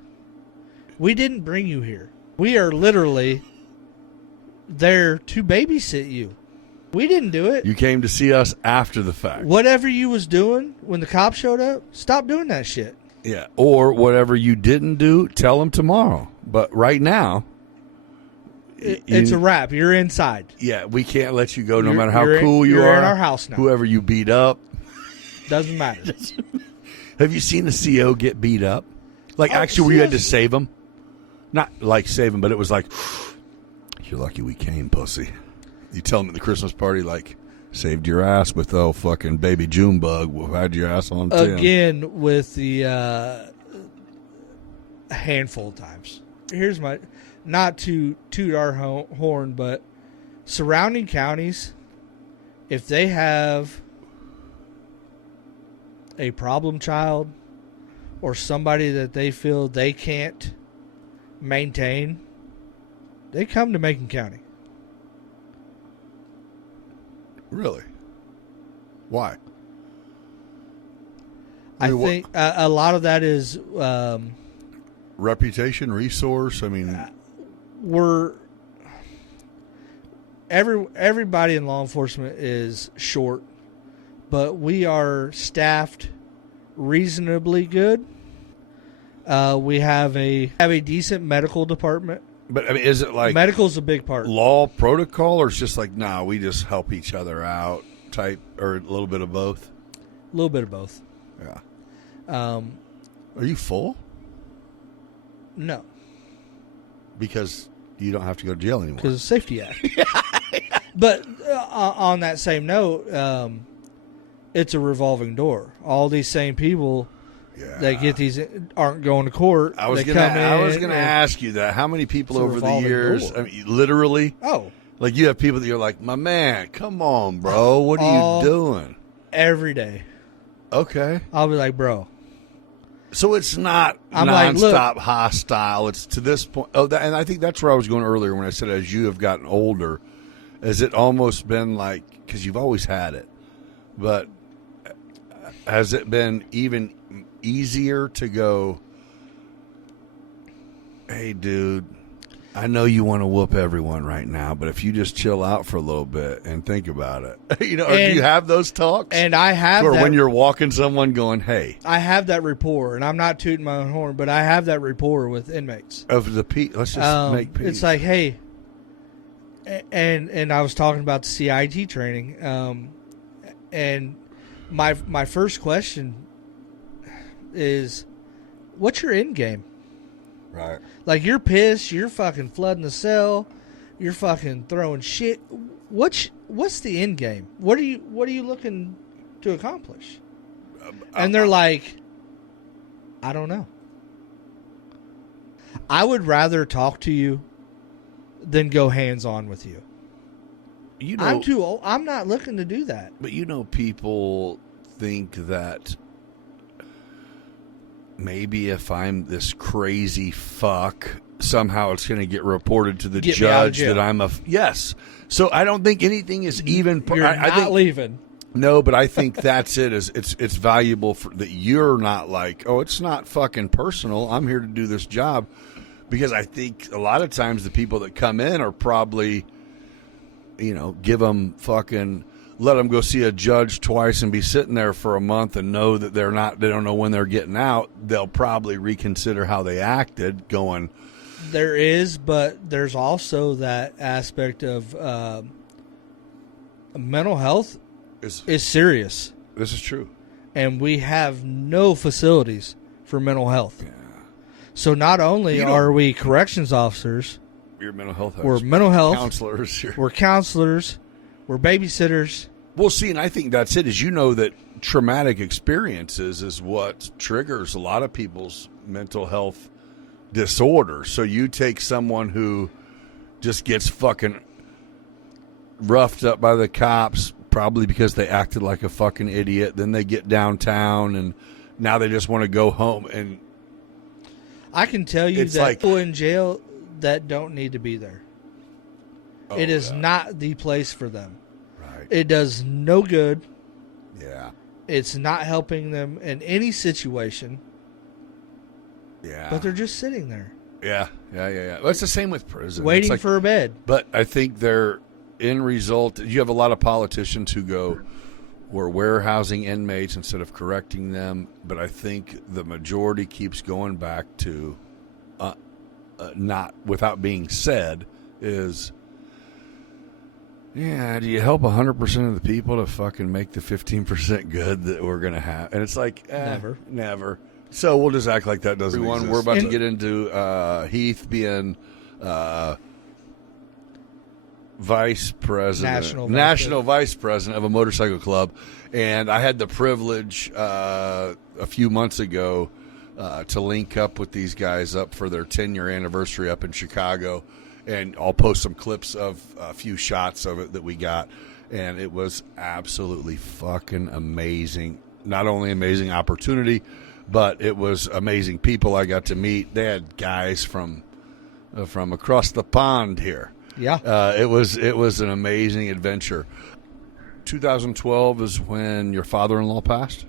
We didn't bring you here. We are literally there to babysit you. We didn't do it. You came to see us after the fact. Whatever you was doing when the cops showed up, stop doing that shit. Yeah. Or whatever you didn't do, tell them tomorrow. But right now, it's a wrap. You're inside. Yeah, we can't let you go no matter how you're cool you are. You're in our house now. Whoever you beat up. Doesn't matter. Have you seen a CO get beat up? Like, actually, where you had to save him? Not like save him, but it was like, you're lucky we came, pussy. You tell them at the Christmas party, like, saved your ass with the fucking baby June bug. We'll had your ass on 10. Again, with the a handful of times. Here's my, not to toot our horn, but surrounding counties, if they have a problem child or somebody that they feel they can't maintain, they come to Macon County. Really? Why? I think a lot of that is reputation, resource. I mean, everybody in law enforcement is short, but we are staffed reasonably good. We have a decent medical department. But I mean, is it like medical's a big part? Law protocol, or it's just like, nah, we just help each other out type, or a little bit of both? A little bit of both. Yeah. Are you full? No. Because you don't have to go to jail anymore. Because of the Safety Act. But on that same note, it's a revolving door. All these same people that get these aren't going to court. I was going to ask you that. How many people over the years? Door. I mean, literally. Oh, like you have people that you're like, my man, come on, bro, what are you doing? Every day. Okay. I'll be like, bro. So it's not nonstop hostile. It's to this point. Oh, and I think that's where I was going earlier when I said as you have gotten older, has it almost been like, because you've always had it, but has it been even easier to go, hey, dude, I know you want to whoop everyone right now, but if you just chill out for a little bit and think about it, or do you have those talks? And I have, or when you're walking someone going, hey, I have that rapport, and I'm not tooting my own horn, but I have that rapport with inmates of the let's just make peace. It's like, hey, and I was talking about the CIT training, and my first question is, what's your end game? Right. Like, you're pissed, you're fucking flooding the cell, you're fucking throwing shit. What's the end game? What are you looking to accomplish? And they're like, I don't know. I would rather talk to you than go hands on with you. I'm too old. I'm not looking to do that. But people think that maybe if I'm this crazy fuck, somehow it's going to get reported to the judge that I'm yes. So I don't think anything is even. You're not leaving. No, but I think that's it. It's valuable that you're not like, oh, it's not fucking personal. I'm here to do this job, because I think a lot of times the people that come in are probably, give them fucking. Let them go see a judge twice and be sitting there for a month and know that they don't know when they're getting out. They'll probably reconsider how they acted going. There is, but there's also that aspect of mental health is serious. This is true. And we have no facilities for mental health. Yeah. So not only are we corrections officers, we're mental health. We're mental health counselors. We're counselors. We're babysitters. Well, see, and I think that's it, is that traumatic experiences is what triggers a lot of people's mental health disorders. So you take someone who just gets fucking roughed up by the cops, probably because they acted like a fucking idiot. Then they get downtown, and now they just want to go home. And I can tell you that people in jail that don't need to be there. It is not the place for them. Right. It does no good. Yeah. It's not helping them in any situation. Yeah. But they're just sitting there. Yeah. Well, it's the same with prison. Waiting for a bed. But I think end result, you have a lot of politicians who go, we're warehousing inmates instead of correcting them. But I think the majority keeps going back to, not without being said, is, yeah, do you help 100% of the people to fucking make the 15% good that we're going to have? And it's like, never. So we'll just act like that doesn't exist. We're about to get into Heath being vice president, national vice president of a motorcycle club. And I had the privilege a few months ago to link up with these guys up for their 10-year anniversary up in Chicago. And I'll post some clips of a few shots of it that we got. And it was absolutely fucking amazing. Not only amazing opportunity, but it was amazing people I got to meet. They had guys from across the pond here. Yeah. It was an amazing adventure. 2012 is when your father-in-law passed?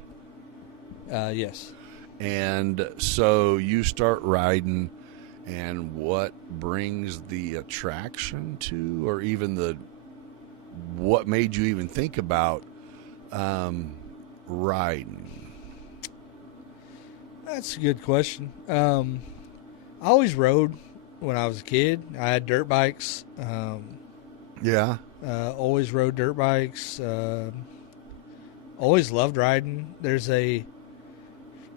Yes. And so you start riding. And what brings the attraction to, or even what made you even think about riding? That's a good question. I always rode when I was a kid. I had dirt bikes. Always rode dirt bikes. Always loved riding.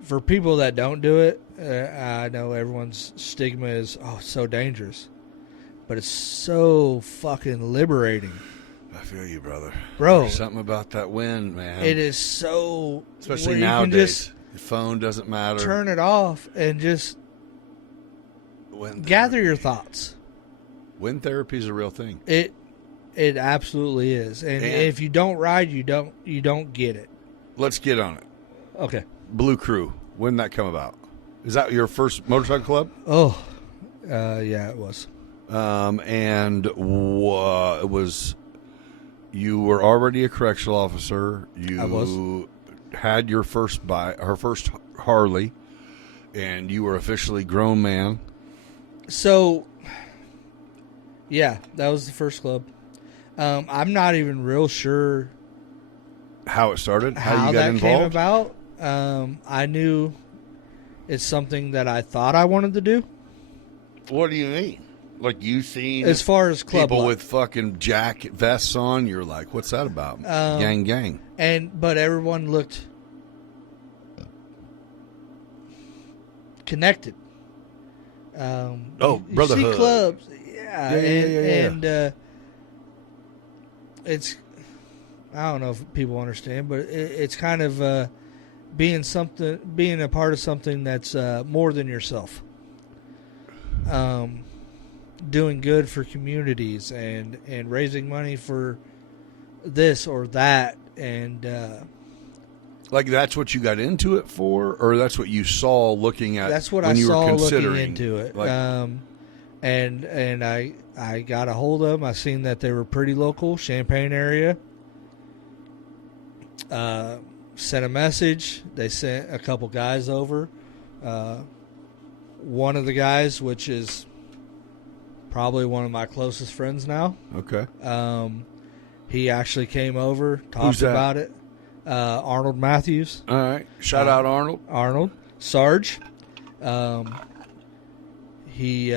For people that don't do it, I know everyone's stigma is, it's so dangerous. But it's so fucking liberating. I feel you, brother. Bro. There's something about that wind, man. It is so... Especially nowadays. Your phone doesn't matter. Turn it off and just gather your thoughts. Wind therapy is a real thing. It absolutely is. And if you don't ride, you don't get it. Let's get on it. Okay. Blue Crew. When did that come about? Is that your first motorcycle club? Oh, yeah, it was. And it was. You were already a correctional officer. I was. Had your first her first Harley, and you were officially grown man. So, yeah, that was the first club. I'm not even real sure how it started, how you got involved. Came about. I knew it's something that I thought I wanted to do. What do you mean? Like you seen as far as club people life. With fucking jacket vests on? You're like, what's that about? Gang. But everyone looked connected. Brotherhood. You see clubs, and it's, I don't know if people understand, but it's kind of being a part of something that's more than yourself. Doing good for communities and raising money for this or that, and like that's what you got into it for, or that's what you saw looking at. That's what when I you saw were considering looking into it. Like, and I got a hold of them. I seen that they were pretty local, Champaign area. Sent a message. They sent a couple guys over. One of the guys, which is probably one of my closest friends now. Okay. He actually came over, talked about it. Arnold Matthews. All right. Shout out Arnold. Arnold. Sarge. He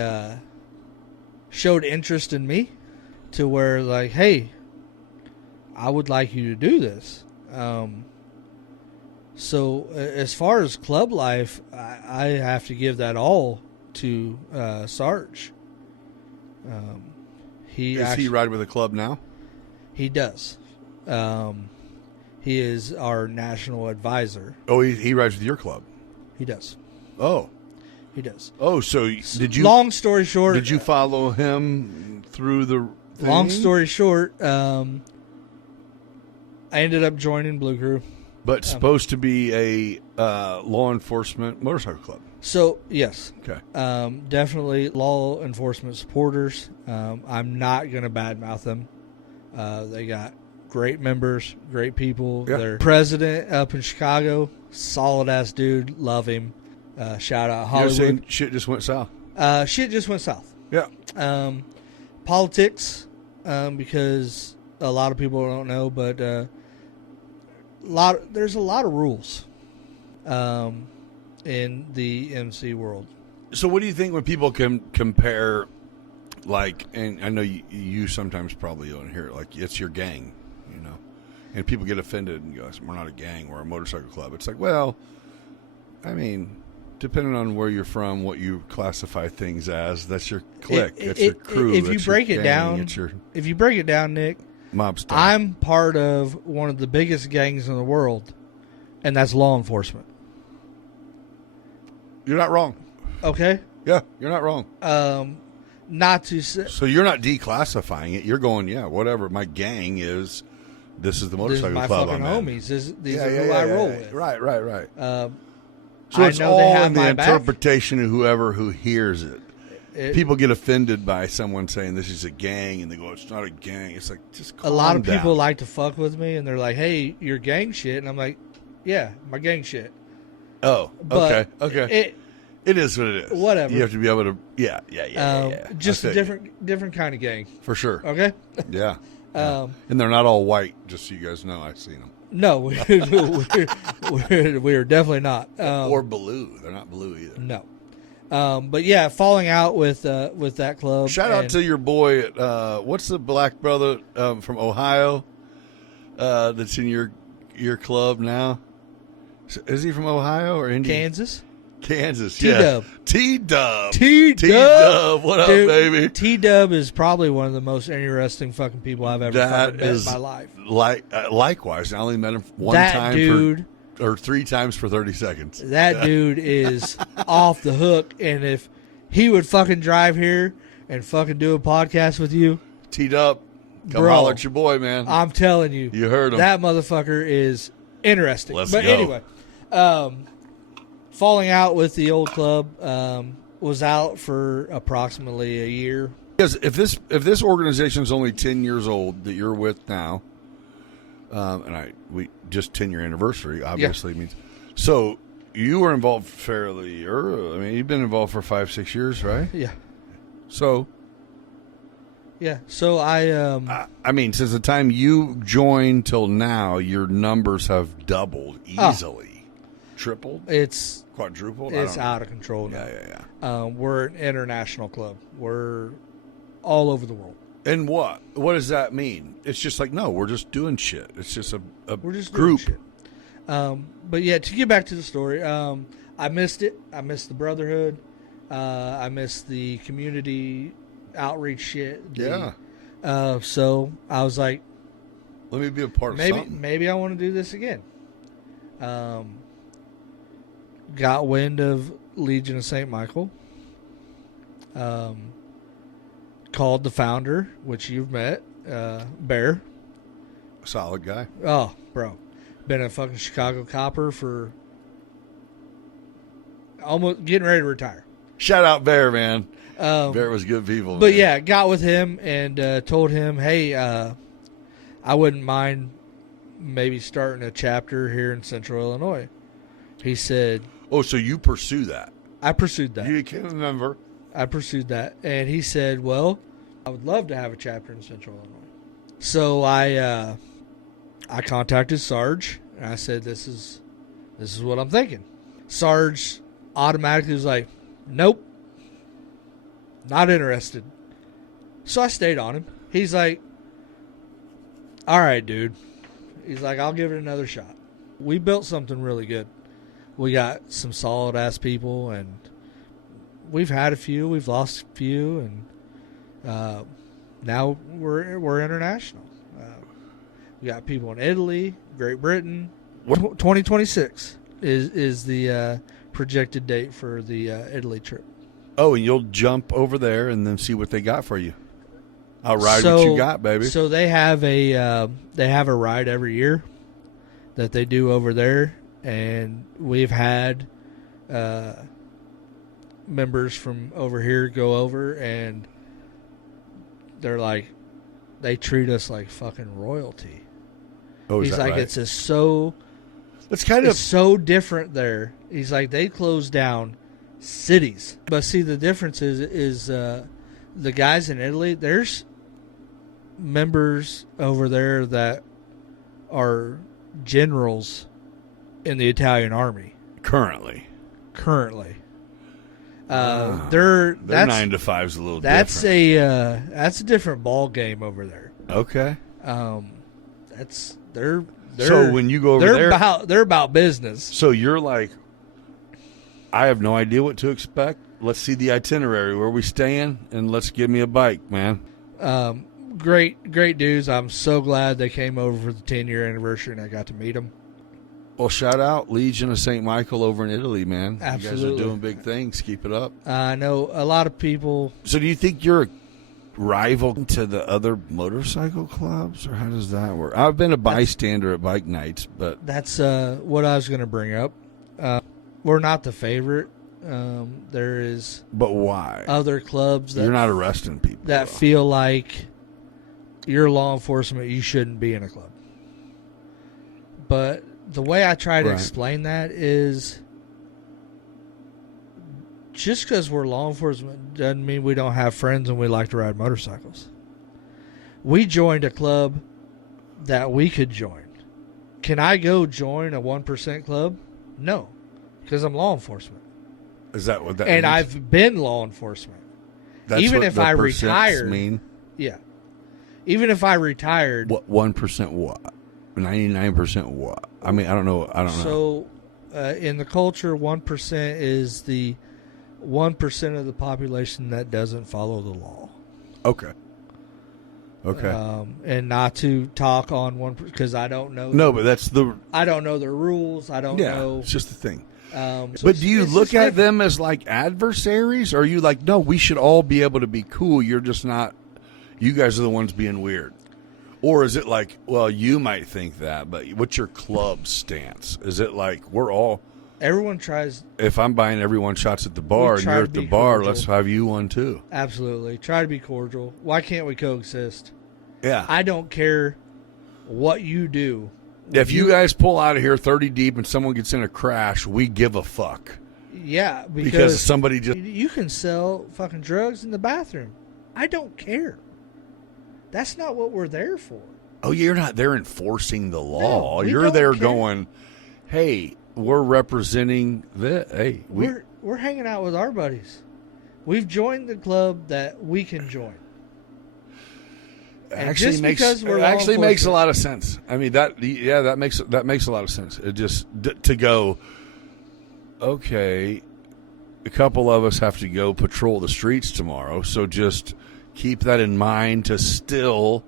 showed interest in me to where, like, hey, I would like you to do this. So as far as club life, I have to give that all to Sarge. Does he ride with a club now? He does. He is our national advisor. Oh, he rides with your club? He does. Oh. He does. Oh, so did you... Long story short... Did you follow him through the thing? Long story short, I ended up joining Blue Crew. But supposed to be a law enforcement motorcycle club. So, yes. Okay. Definitely law enforcement supporters. I'm not going to badmouth them. They got great members, great people. Yeah. Their president up in Chicago, solid-ass dude. Love him. Shout out Hollywood. You're saying shit just went south. Shit just went south. Yeah. Politics. because a lot of people don't know, but there's a lot of rules in the MC world. So what do you think when people can compare, like, and I know you sometimes probably don't hear it, like, it's your gang, you know, and people get offended and go, we're not a gang, we're a motorcycle club. It's like, well, I mean, depending on where you're from, what you classify things as, that's your clique, that's your crew. If you break it down, if you break it down, Nick, mob style. I'm part of one of the biggest gangs in the world, and that's law enforcement. You're not wrong. Okay? Yeah, you're not wrong. Not to say... So you're not declassifying it. You're going, yeah, whatever. My gang is... This is the motorcycle club. This is my fucking homies. These are who I roll with. Right. So it's all in the interpretation of whoever who hears it. People get offended by someone saying this is a gang, and they go, it's not a gang. It's like, just calm down. A lot of people like to fuck with me, and they're like, hey, you're gang shit. And I'm like, yeah, my gang shit. Oh, okay. It is what it is. Whatever. You have to be able to, yeah. Just a different kind of gang. For sure. Okay? Yeah. And they're not all white, just so you guys know. I've seen them. No, we're definitely not. Or blue. They're not blue either. No. But yeah, falling out with that club. Shout out to your boy at, what's the black brother from Ohio that's in your club now? Is he from Ohio or Indiana? Kansas, T-Dub. Yeah. T-Dub. T-Dub. What up, dude, baby? T-Dub is probably one of the most interesting fucking people I've ever fucking met in my life. Likewise. I only met him or 3 times for 30 seconds. That dude is off the hook, and if he would fucking drive here and fucking do a podcast with you, T-Dub, come holler at your boy, man. I'm telling you. You heard him. That motherfucker is interesting. Let's go. Anyway, falling out with the old club, was out for approximately a year. Because if this organization is only 10 years old that you're with now, we just 10-year anniversary obviously means. So you were involved fairly early. I mean, you've been involved for 5-6 years, right? Yeah. So. Yeah. So I mean, since the time you joined till now, your numbers have doubled easily, tripled. It's quadrupled. It's out of control now. Yeah. We're an international club. We're all over the world. And what does that mean? It's just like, no, we're just doing shit. It's just we're just group. Doing shit. But yeah, to get back to the story, I missed it. I missed the brotherhood. I missed the community outreach shit. So I was like, let me be a part of something. Maybe I want to do this again. Got wind of Legion of St. Michael. Called the founder, which you've met, Bear. Solid guy. Oh, bro. Been a fucking Chicago copper for almost getting ready to retire. Shout out Bear, man. Bear was good people. But man. yeah, got with him and told him, hey, I wouldn't mind maybe starting a chapter here in Central Illinois. He said... Oh, so you pursue that? I pursued that. You can't remember. I pursued that. And he said, well, I would love to have a chapter in Central Illinois. So I contacted Sarge, and I said, this is what I'm thinking. Sarge automatically was like, nope, not interested. So I stayed on him. He's like, all right, dude. He's like, I'll give it another shot. We built something really good. We got some solid-ass people, and we've had a few. We've lost a few, and now we're international. We got people in Italy, Great Britain. 2026 is the projected date for the Italy trip. Oh, and you'll jump over there and then see what they got for you. I'll ride what you got, baby. So they have a ride every year that they do over there, and we've had members from over here go over, and they're like, they treat us like fucking royalty. Oh, is He's that like, right? it's so different there. He's like, they closed down cities, but see, the difference is the guys in Italy, members over there that are generals in the Italian army Currently. Their 9 to 5's a little that's different. That's a different ball game over there. Okay. That's they're so when you go over there, they're about business. So you're like, I have no idea what to expect. Let's see the itinerary. Where we staying? And let's give me a bike, man. Great dudes. I'm so glad they came over for the 10-year anniversary and I got to meet them. Well, shout out Legion of St. Michael over in Italy, man. Absolutely. You guys are doing big things. Keep it up. I know a lot of people. So do you think you're a rival to the other motorcycle clubs, or how does that work? I've been a bystander at bike nights, but that's what I was going to bring up. We're not the favorite. There is, but why? Other clubs that you're not arresting people that though. Feel like you're law enforcement. You shouldn't be in a club. But the way I try to explain that is, just because we're law enforcement doesn't mean we don't have friends and we like to ride motorcycles. We joined a club that we could join. Can I go join a 1% club? No, because I'm law enforcement. Is that what that and means? I've been law enforcement. That's even what if the I percents retired, mean? Yeah. Even if I retired, what 1% what? 99% what? I mean, I don't know. So, in the culture, 1% is the 1% of the population that doesn't follow the law. Okay. And not to talk on one because I don't know. No, but that's the. I don't know their rules. I don't know. It's just the thing. So but do you look at them as like adversaries, or are you like, no, we should all be able to be cool? You're just not. You guys are the ones being weird. Or is it like, well, you might think that, but what's your club stance? Is it like we're all... Everyone tries... If I'm buying everyone shots at the bar and you're at the bar, cordial. Let's have you one too. Absolutely. Try to be cordial. Why can't we coexist? Yeah. I don't care what you do. If you guys pull out of here 30 deep and someone gets in a crash, we give a fuck. Yeah, because somebody just... You can sell fucking drugs in the bathroom. I don't care. That's not what we're there for. Oh, you're not there enforcing the law. No, you're there care. Going, hey, we're representing the. Hey, we're hanging out with our buddies. We've joined the club that we can join. Actually makes a lot of sense. I mean that makes a lot of sense. It just to go. Okay, a couple of us have to go patrol the streets tomorrow, so just keep that in mind to still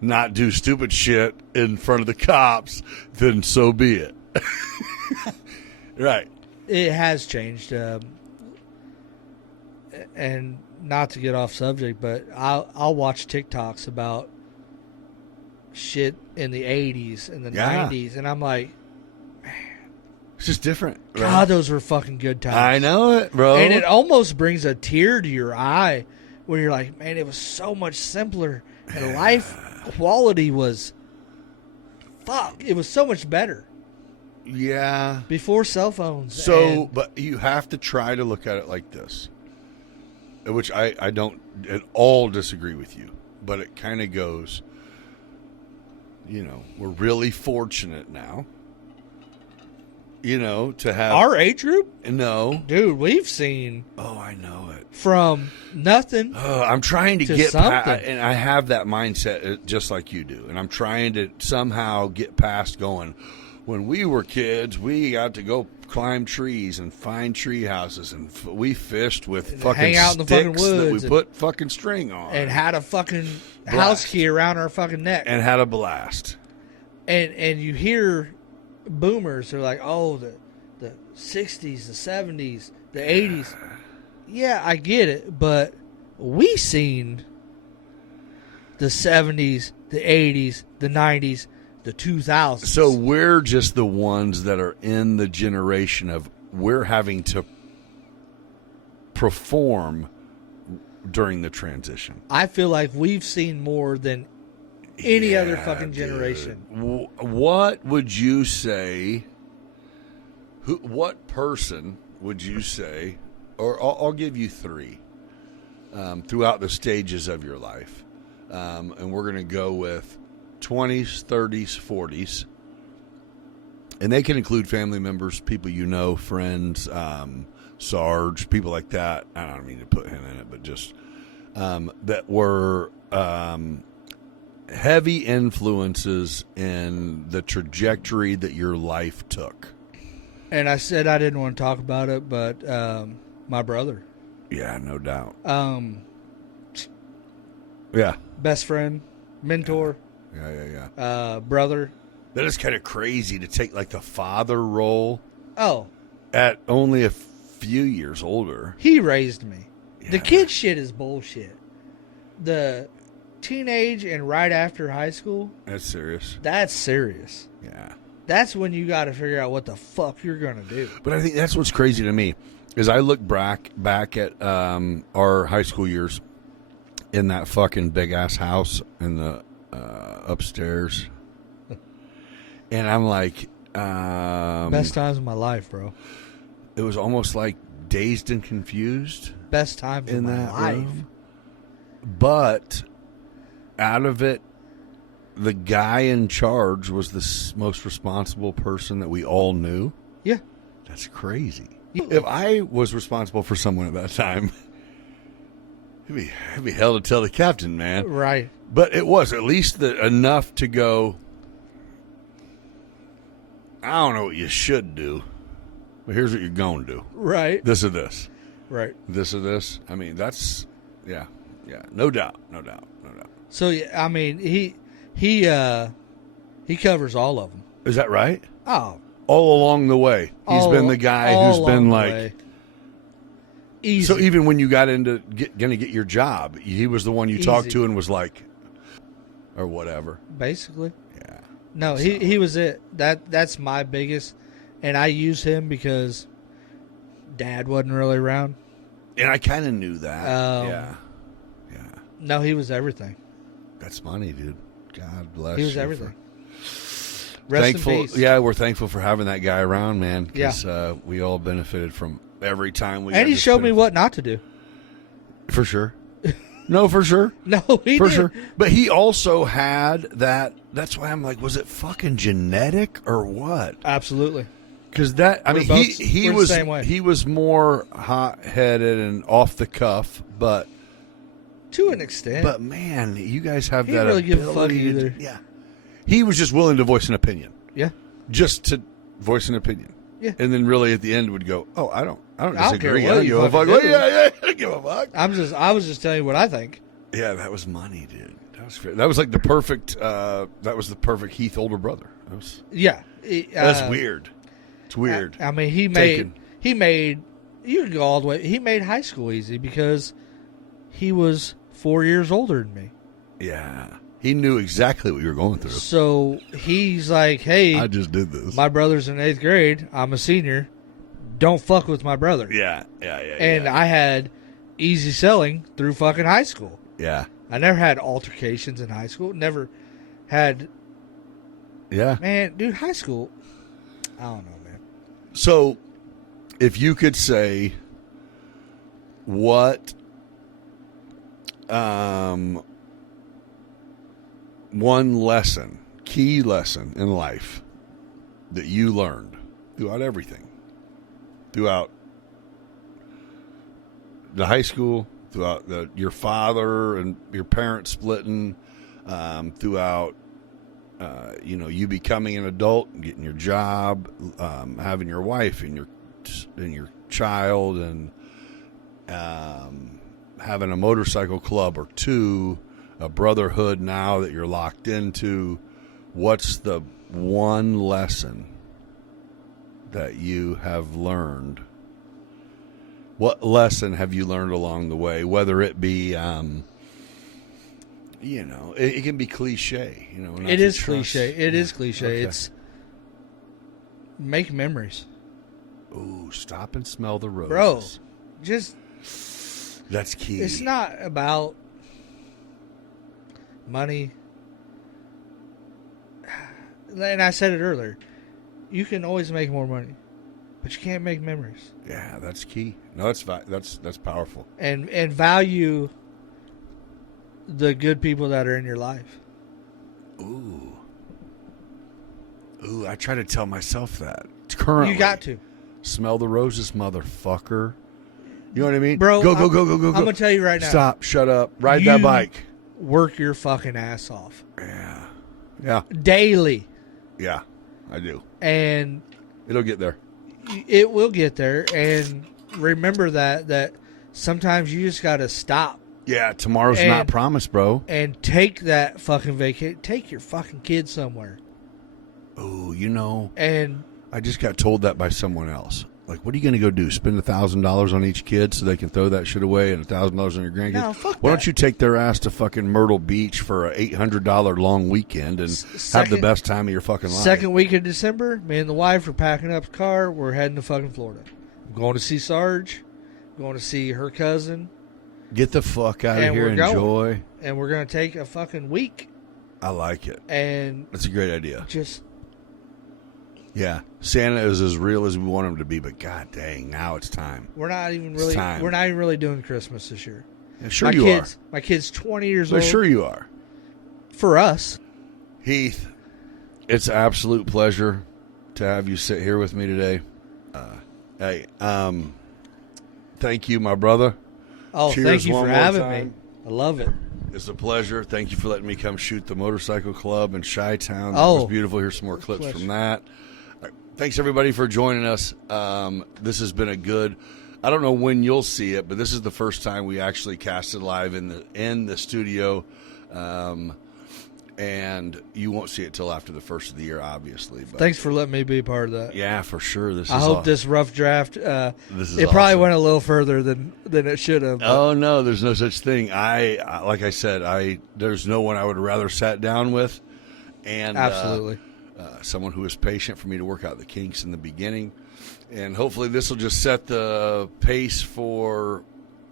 not do stupid shit in front of the cops, then so be it. Right. It has changed. And not to get off subject, but I'll watch TikToks about shit in the 80s and the 90s, and I'm like, man. It's just different. Right? God, those were fucking good times. I know it, bro. And it almost brings a tear to your eye where you're like, man, it was so much simpler, and life quality was, it was so much better. Yeah. Before cell phones. So, but you have to try to look at it like this, which I don't at all disagree with you, but it kind of goes, we're really fortunate now, to have... Our age group? No. Dude, we've seen... Oh, I know it. From nothing I'm trying to get something. And I have that mindset just like you do. And I'm trying to somehow get past going, when we were kids, we got to go climb trees and find tree houses. And we fished with and fucking hang out in the fucking sticks woods that we put fucking string on. And had a fucking house key around our fucking neck. And had a blast. And you hear boomers, they're like, oh, the 60s, the 70s, the 80s. Yeah, I get it, but we seen the 70s, the 80s, the 90s, the 2000s. So we're just the ones that are in the generation of we're having to perform during the transition. I feel like we've seen more than any other fucking generation. What would you say? What person would you say? Or I'll give you three throughout the stages of your life and we're going to go with 20s, 30s, 40s. And they can include family members, people you know, friends, Sarge, people like that. I don't mean to put him in it, but just that were heavy influences in the trajectory that your life took. And I said I didn't want to talk about it, but my brother. Yeah, no doubt. Yeah. Best friend, mentor. Yeah. Brother. That is kind of crazy to take like the father role. Oh. At only a few years older. He raised me. Yeah. The kid shit is bullshit. The teenage and right after high school. That's serious. That's serious. Yeah. That's when you got to figure out what the fuck you're going to do. But I think that's what's crazy to me is I look back at our high school years in that fucking big ass house in the upstairs. And I'm like... best times of my life, bro. It was almost like Dazed and Confused. Best times in my life. Room. But out of it, the guy in charge was the most responsible person that we all knew. Yeah. That's crazy. If I was responsible for someone at that time, it'd be hell to tell the captain, man. Right. But it was at least enough to go... I don't know what you should do, but here's what you're going to do. Right. This or this. Right. This or this. I mean, that's, yeah. No doubt. So, I mean, he covers all of them. Is that right? Oh. All along the way. He's been the guy who's been like... Easy. So even when you got into going to get your job, he was the one you talked to and was like, or whatever. Basically. Yeah. No, he was it. That's my biggest, and I use him because Dad wasn't really around. And I kind of knew that. Yeah. No, he was everything. That's money, dude. God bless. He was you everything. Thankful. In peace. Yeah, we're thankful for having that guy around, man. Because we all benefited from every time we. And he showed me what not to do. For sure. No, for sure. No, he for did. sure. But he also had that. That's why I'm like, was it fucking genetic or what? Absolutely. Because that, I mean, he was the same way. He was more hot headed and off the cuff, but to an extent. But man, you guys have he that. Really give a fuck ability either. Yeah. He was just willing to voice an opinion. Yeah. Just to voice an opinion. Yeah. And then really at the end would go, oh, I don't disagree. Care what I don't give a fuck. Yeah, I don't give a fuck. I was just telling you what I think. Yeah, that was money, dude. That was fair. That was like the perfect. That was the perfect Heath older brother. That was. Yeah. That's weird. It's weird. I mean, he made. You could go all the way. He made high school easy because he was 4 years older than me. Yeah. He knew exactly what you were going through. So he's like, hey, I just did this. My brother's in 8th grade. I'm a senior. Don't fuck with my brother. Yeah. And I had easy selling through fucking high school. Yeah. I never had altercations in high school. Never had. Yeah. Man, dude, high school. I don't know, man. So, if you could say what one lesson, key lesson in life that you learned throughout everything, throughout the high school, throughout your father and your parents splitting, throughout you becoming an adult and getting your job, having your wife and your child, and having a motorcycle club or two, a brotherhood now that you're locked into. What's the one lesson that you have learned? What lesson have you learned along the way? Whether it be, it can be cliche. It is cliche. It is cliche. Okay. It's make memories. Ooh, stop and smell the roses. Bro, just... That's key. It's not about money. And I said it earlier. You can always make more money, but you can't make memories. Yeah, that's key. No, that's powerful. And value the good people that are in your life. Ooh, I try to tell myself that. Currently, You got to. smell the roses, motherfucker. You know what I mean, Bro, Go. I'm going to tell you right now. Stop. Shut up. Ride that bike. Work your fucking ass off. Yeah. Daily. Yeah. I do. And It'll get there. it will get there. And remember that sometimes you just got to stop. Yeah. Tomorrow's not promised, bro. And take that fucking vacation. Take your fucking kids somewhere. Oh, you know. And I just got told that by someone else. Like, what are you going to go do? Spend $1,000 on each kid so they can throw that shit away, and $1,000 on your grandkids? No, fuck Why that. don't you take their ass to fucking Myrtle Beach for an $800 long weekend and have the best time of your fucking life? Second week of December, me and the wife are packing up the car. We're heading to fucking Florida. I'm going to see Sarge. I'm going to see her cousin. Get the fuck out of here. Enjoy. And we're going to take a fucking week. I like it. And that's a great idea. Just... Yeah, Santa is as real as we want him to be, but god dang, now it's time. We're not even really doing Christmas this year. Yeah, sure you are. My kid's 20 years old. Sure you are. For us. Heath, it's an absolute pleasure to have you sit here with me today. Thank you, my brother. Oh, Cheers, thank you for having time. me. I love it. It's a pleasure. Thank you for letting me come shoot the motorcycle club in Chi-Town. That Oh, was beautiful. Here's some more clips from that. Thanks, everybody, for joining us. This has been a good... I don't know when you'll see it, but this is the first time we actually casted live in the studio. And you won't see it till after the first of the year, obviously. But thanks for letting me be a part of that. yeah, for sure. I hope this rough draft, this is it probably awesome. went a little further than it should have. Oh, no, there's no such thing. Like I said, there's no one I would rather sat down with. And absolutely. Someone who is patient for me to work out the kinks in the beginning. And hopefully this will just set the pace for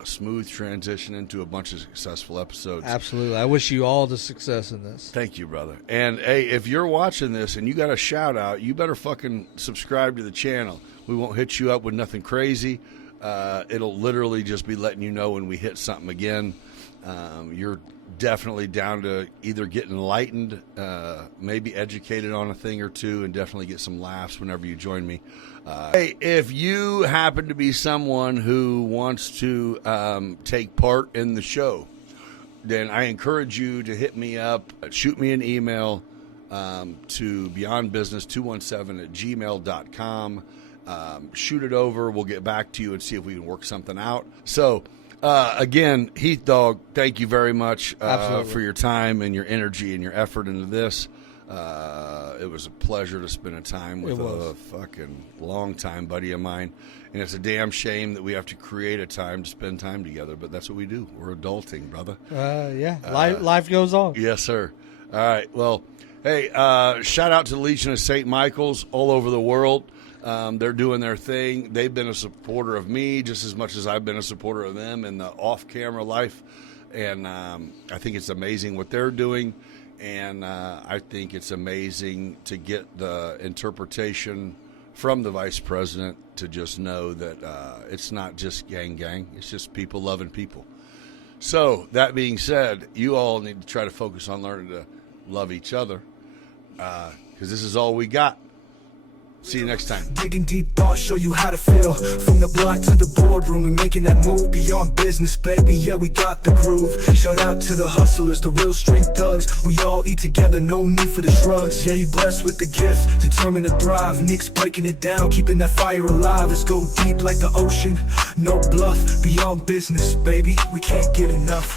a smooth transition into a bunch of successful episodes. Absolutely. I wish you all the success in this. Thank you, brother. And, hey, if you're watching this and you got a shout-out, you better fucking subscribe to the channel. We won't hit you up with nothing crazy. It'll literally just be letting you know when we hit something again. You're definitely down to either get enlightened, maybe educated on a thing or two, and definitely get some laughs whenever you join me. Hey, if you happen to be someone who wants to take part in the show, then I encourage you to hit me up, shoot me an email to beyondbusiness217@gmail.com. Shoot it over. We'll get back to you and see if we can work something out. So, again, Heath Dog, thank you very much for your time and your energy and your effort into this. It was a pleasure to spend a time with a fucking longtime buddy of mine. And it's a damn shame that we have to create a time to spend time together, but that's what we do. We're adulting, brother. Yeah, life goes on. Yes, sir. All right. Well, hey, shout out to the Legion of St. Michael's all over the world. They're doing their thing. They've been a supporter of me just as much as I've been a supporter of them in the off-camera life. And I think it's amazing what they're doing. And I think it's amazing to get the interpretation from the vice president to just know that it's not just gang. It's just people loving people. So, that being said, you all need to try to focus on learning to love each other because this is all we got. See you next time. Digging deep thoughts, show you how to feel. From the block to the boardroom, we making that move beyond business, baby. Yeah, we got the groove. Shout out to the hustlers, the real street thugs. We all eat together, no need for the drugs. Yeah, you blessed with the gift, determined to thrive. Nick's breaking it down, keeping that fire alive. Let's go deep like the ocean, no bluff. Beyond business, baby, we can't get enough.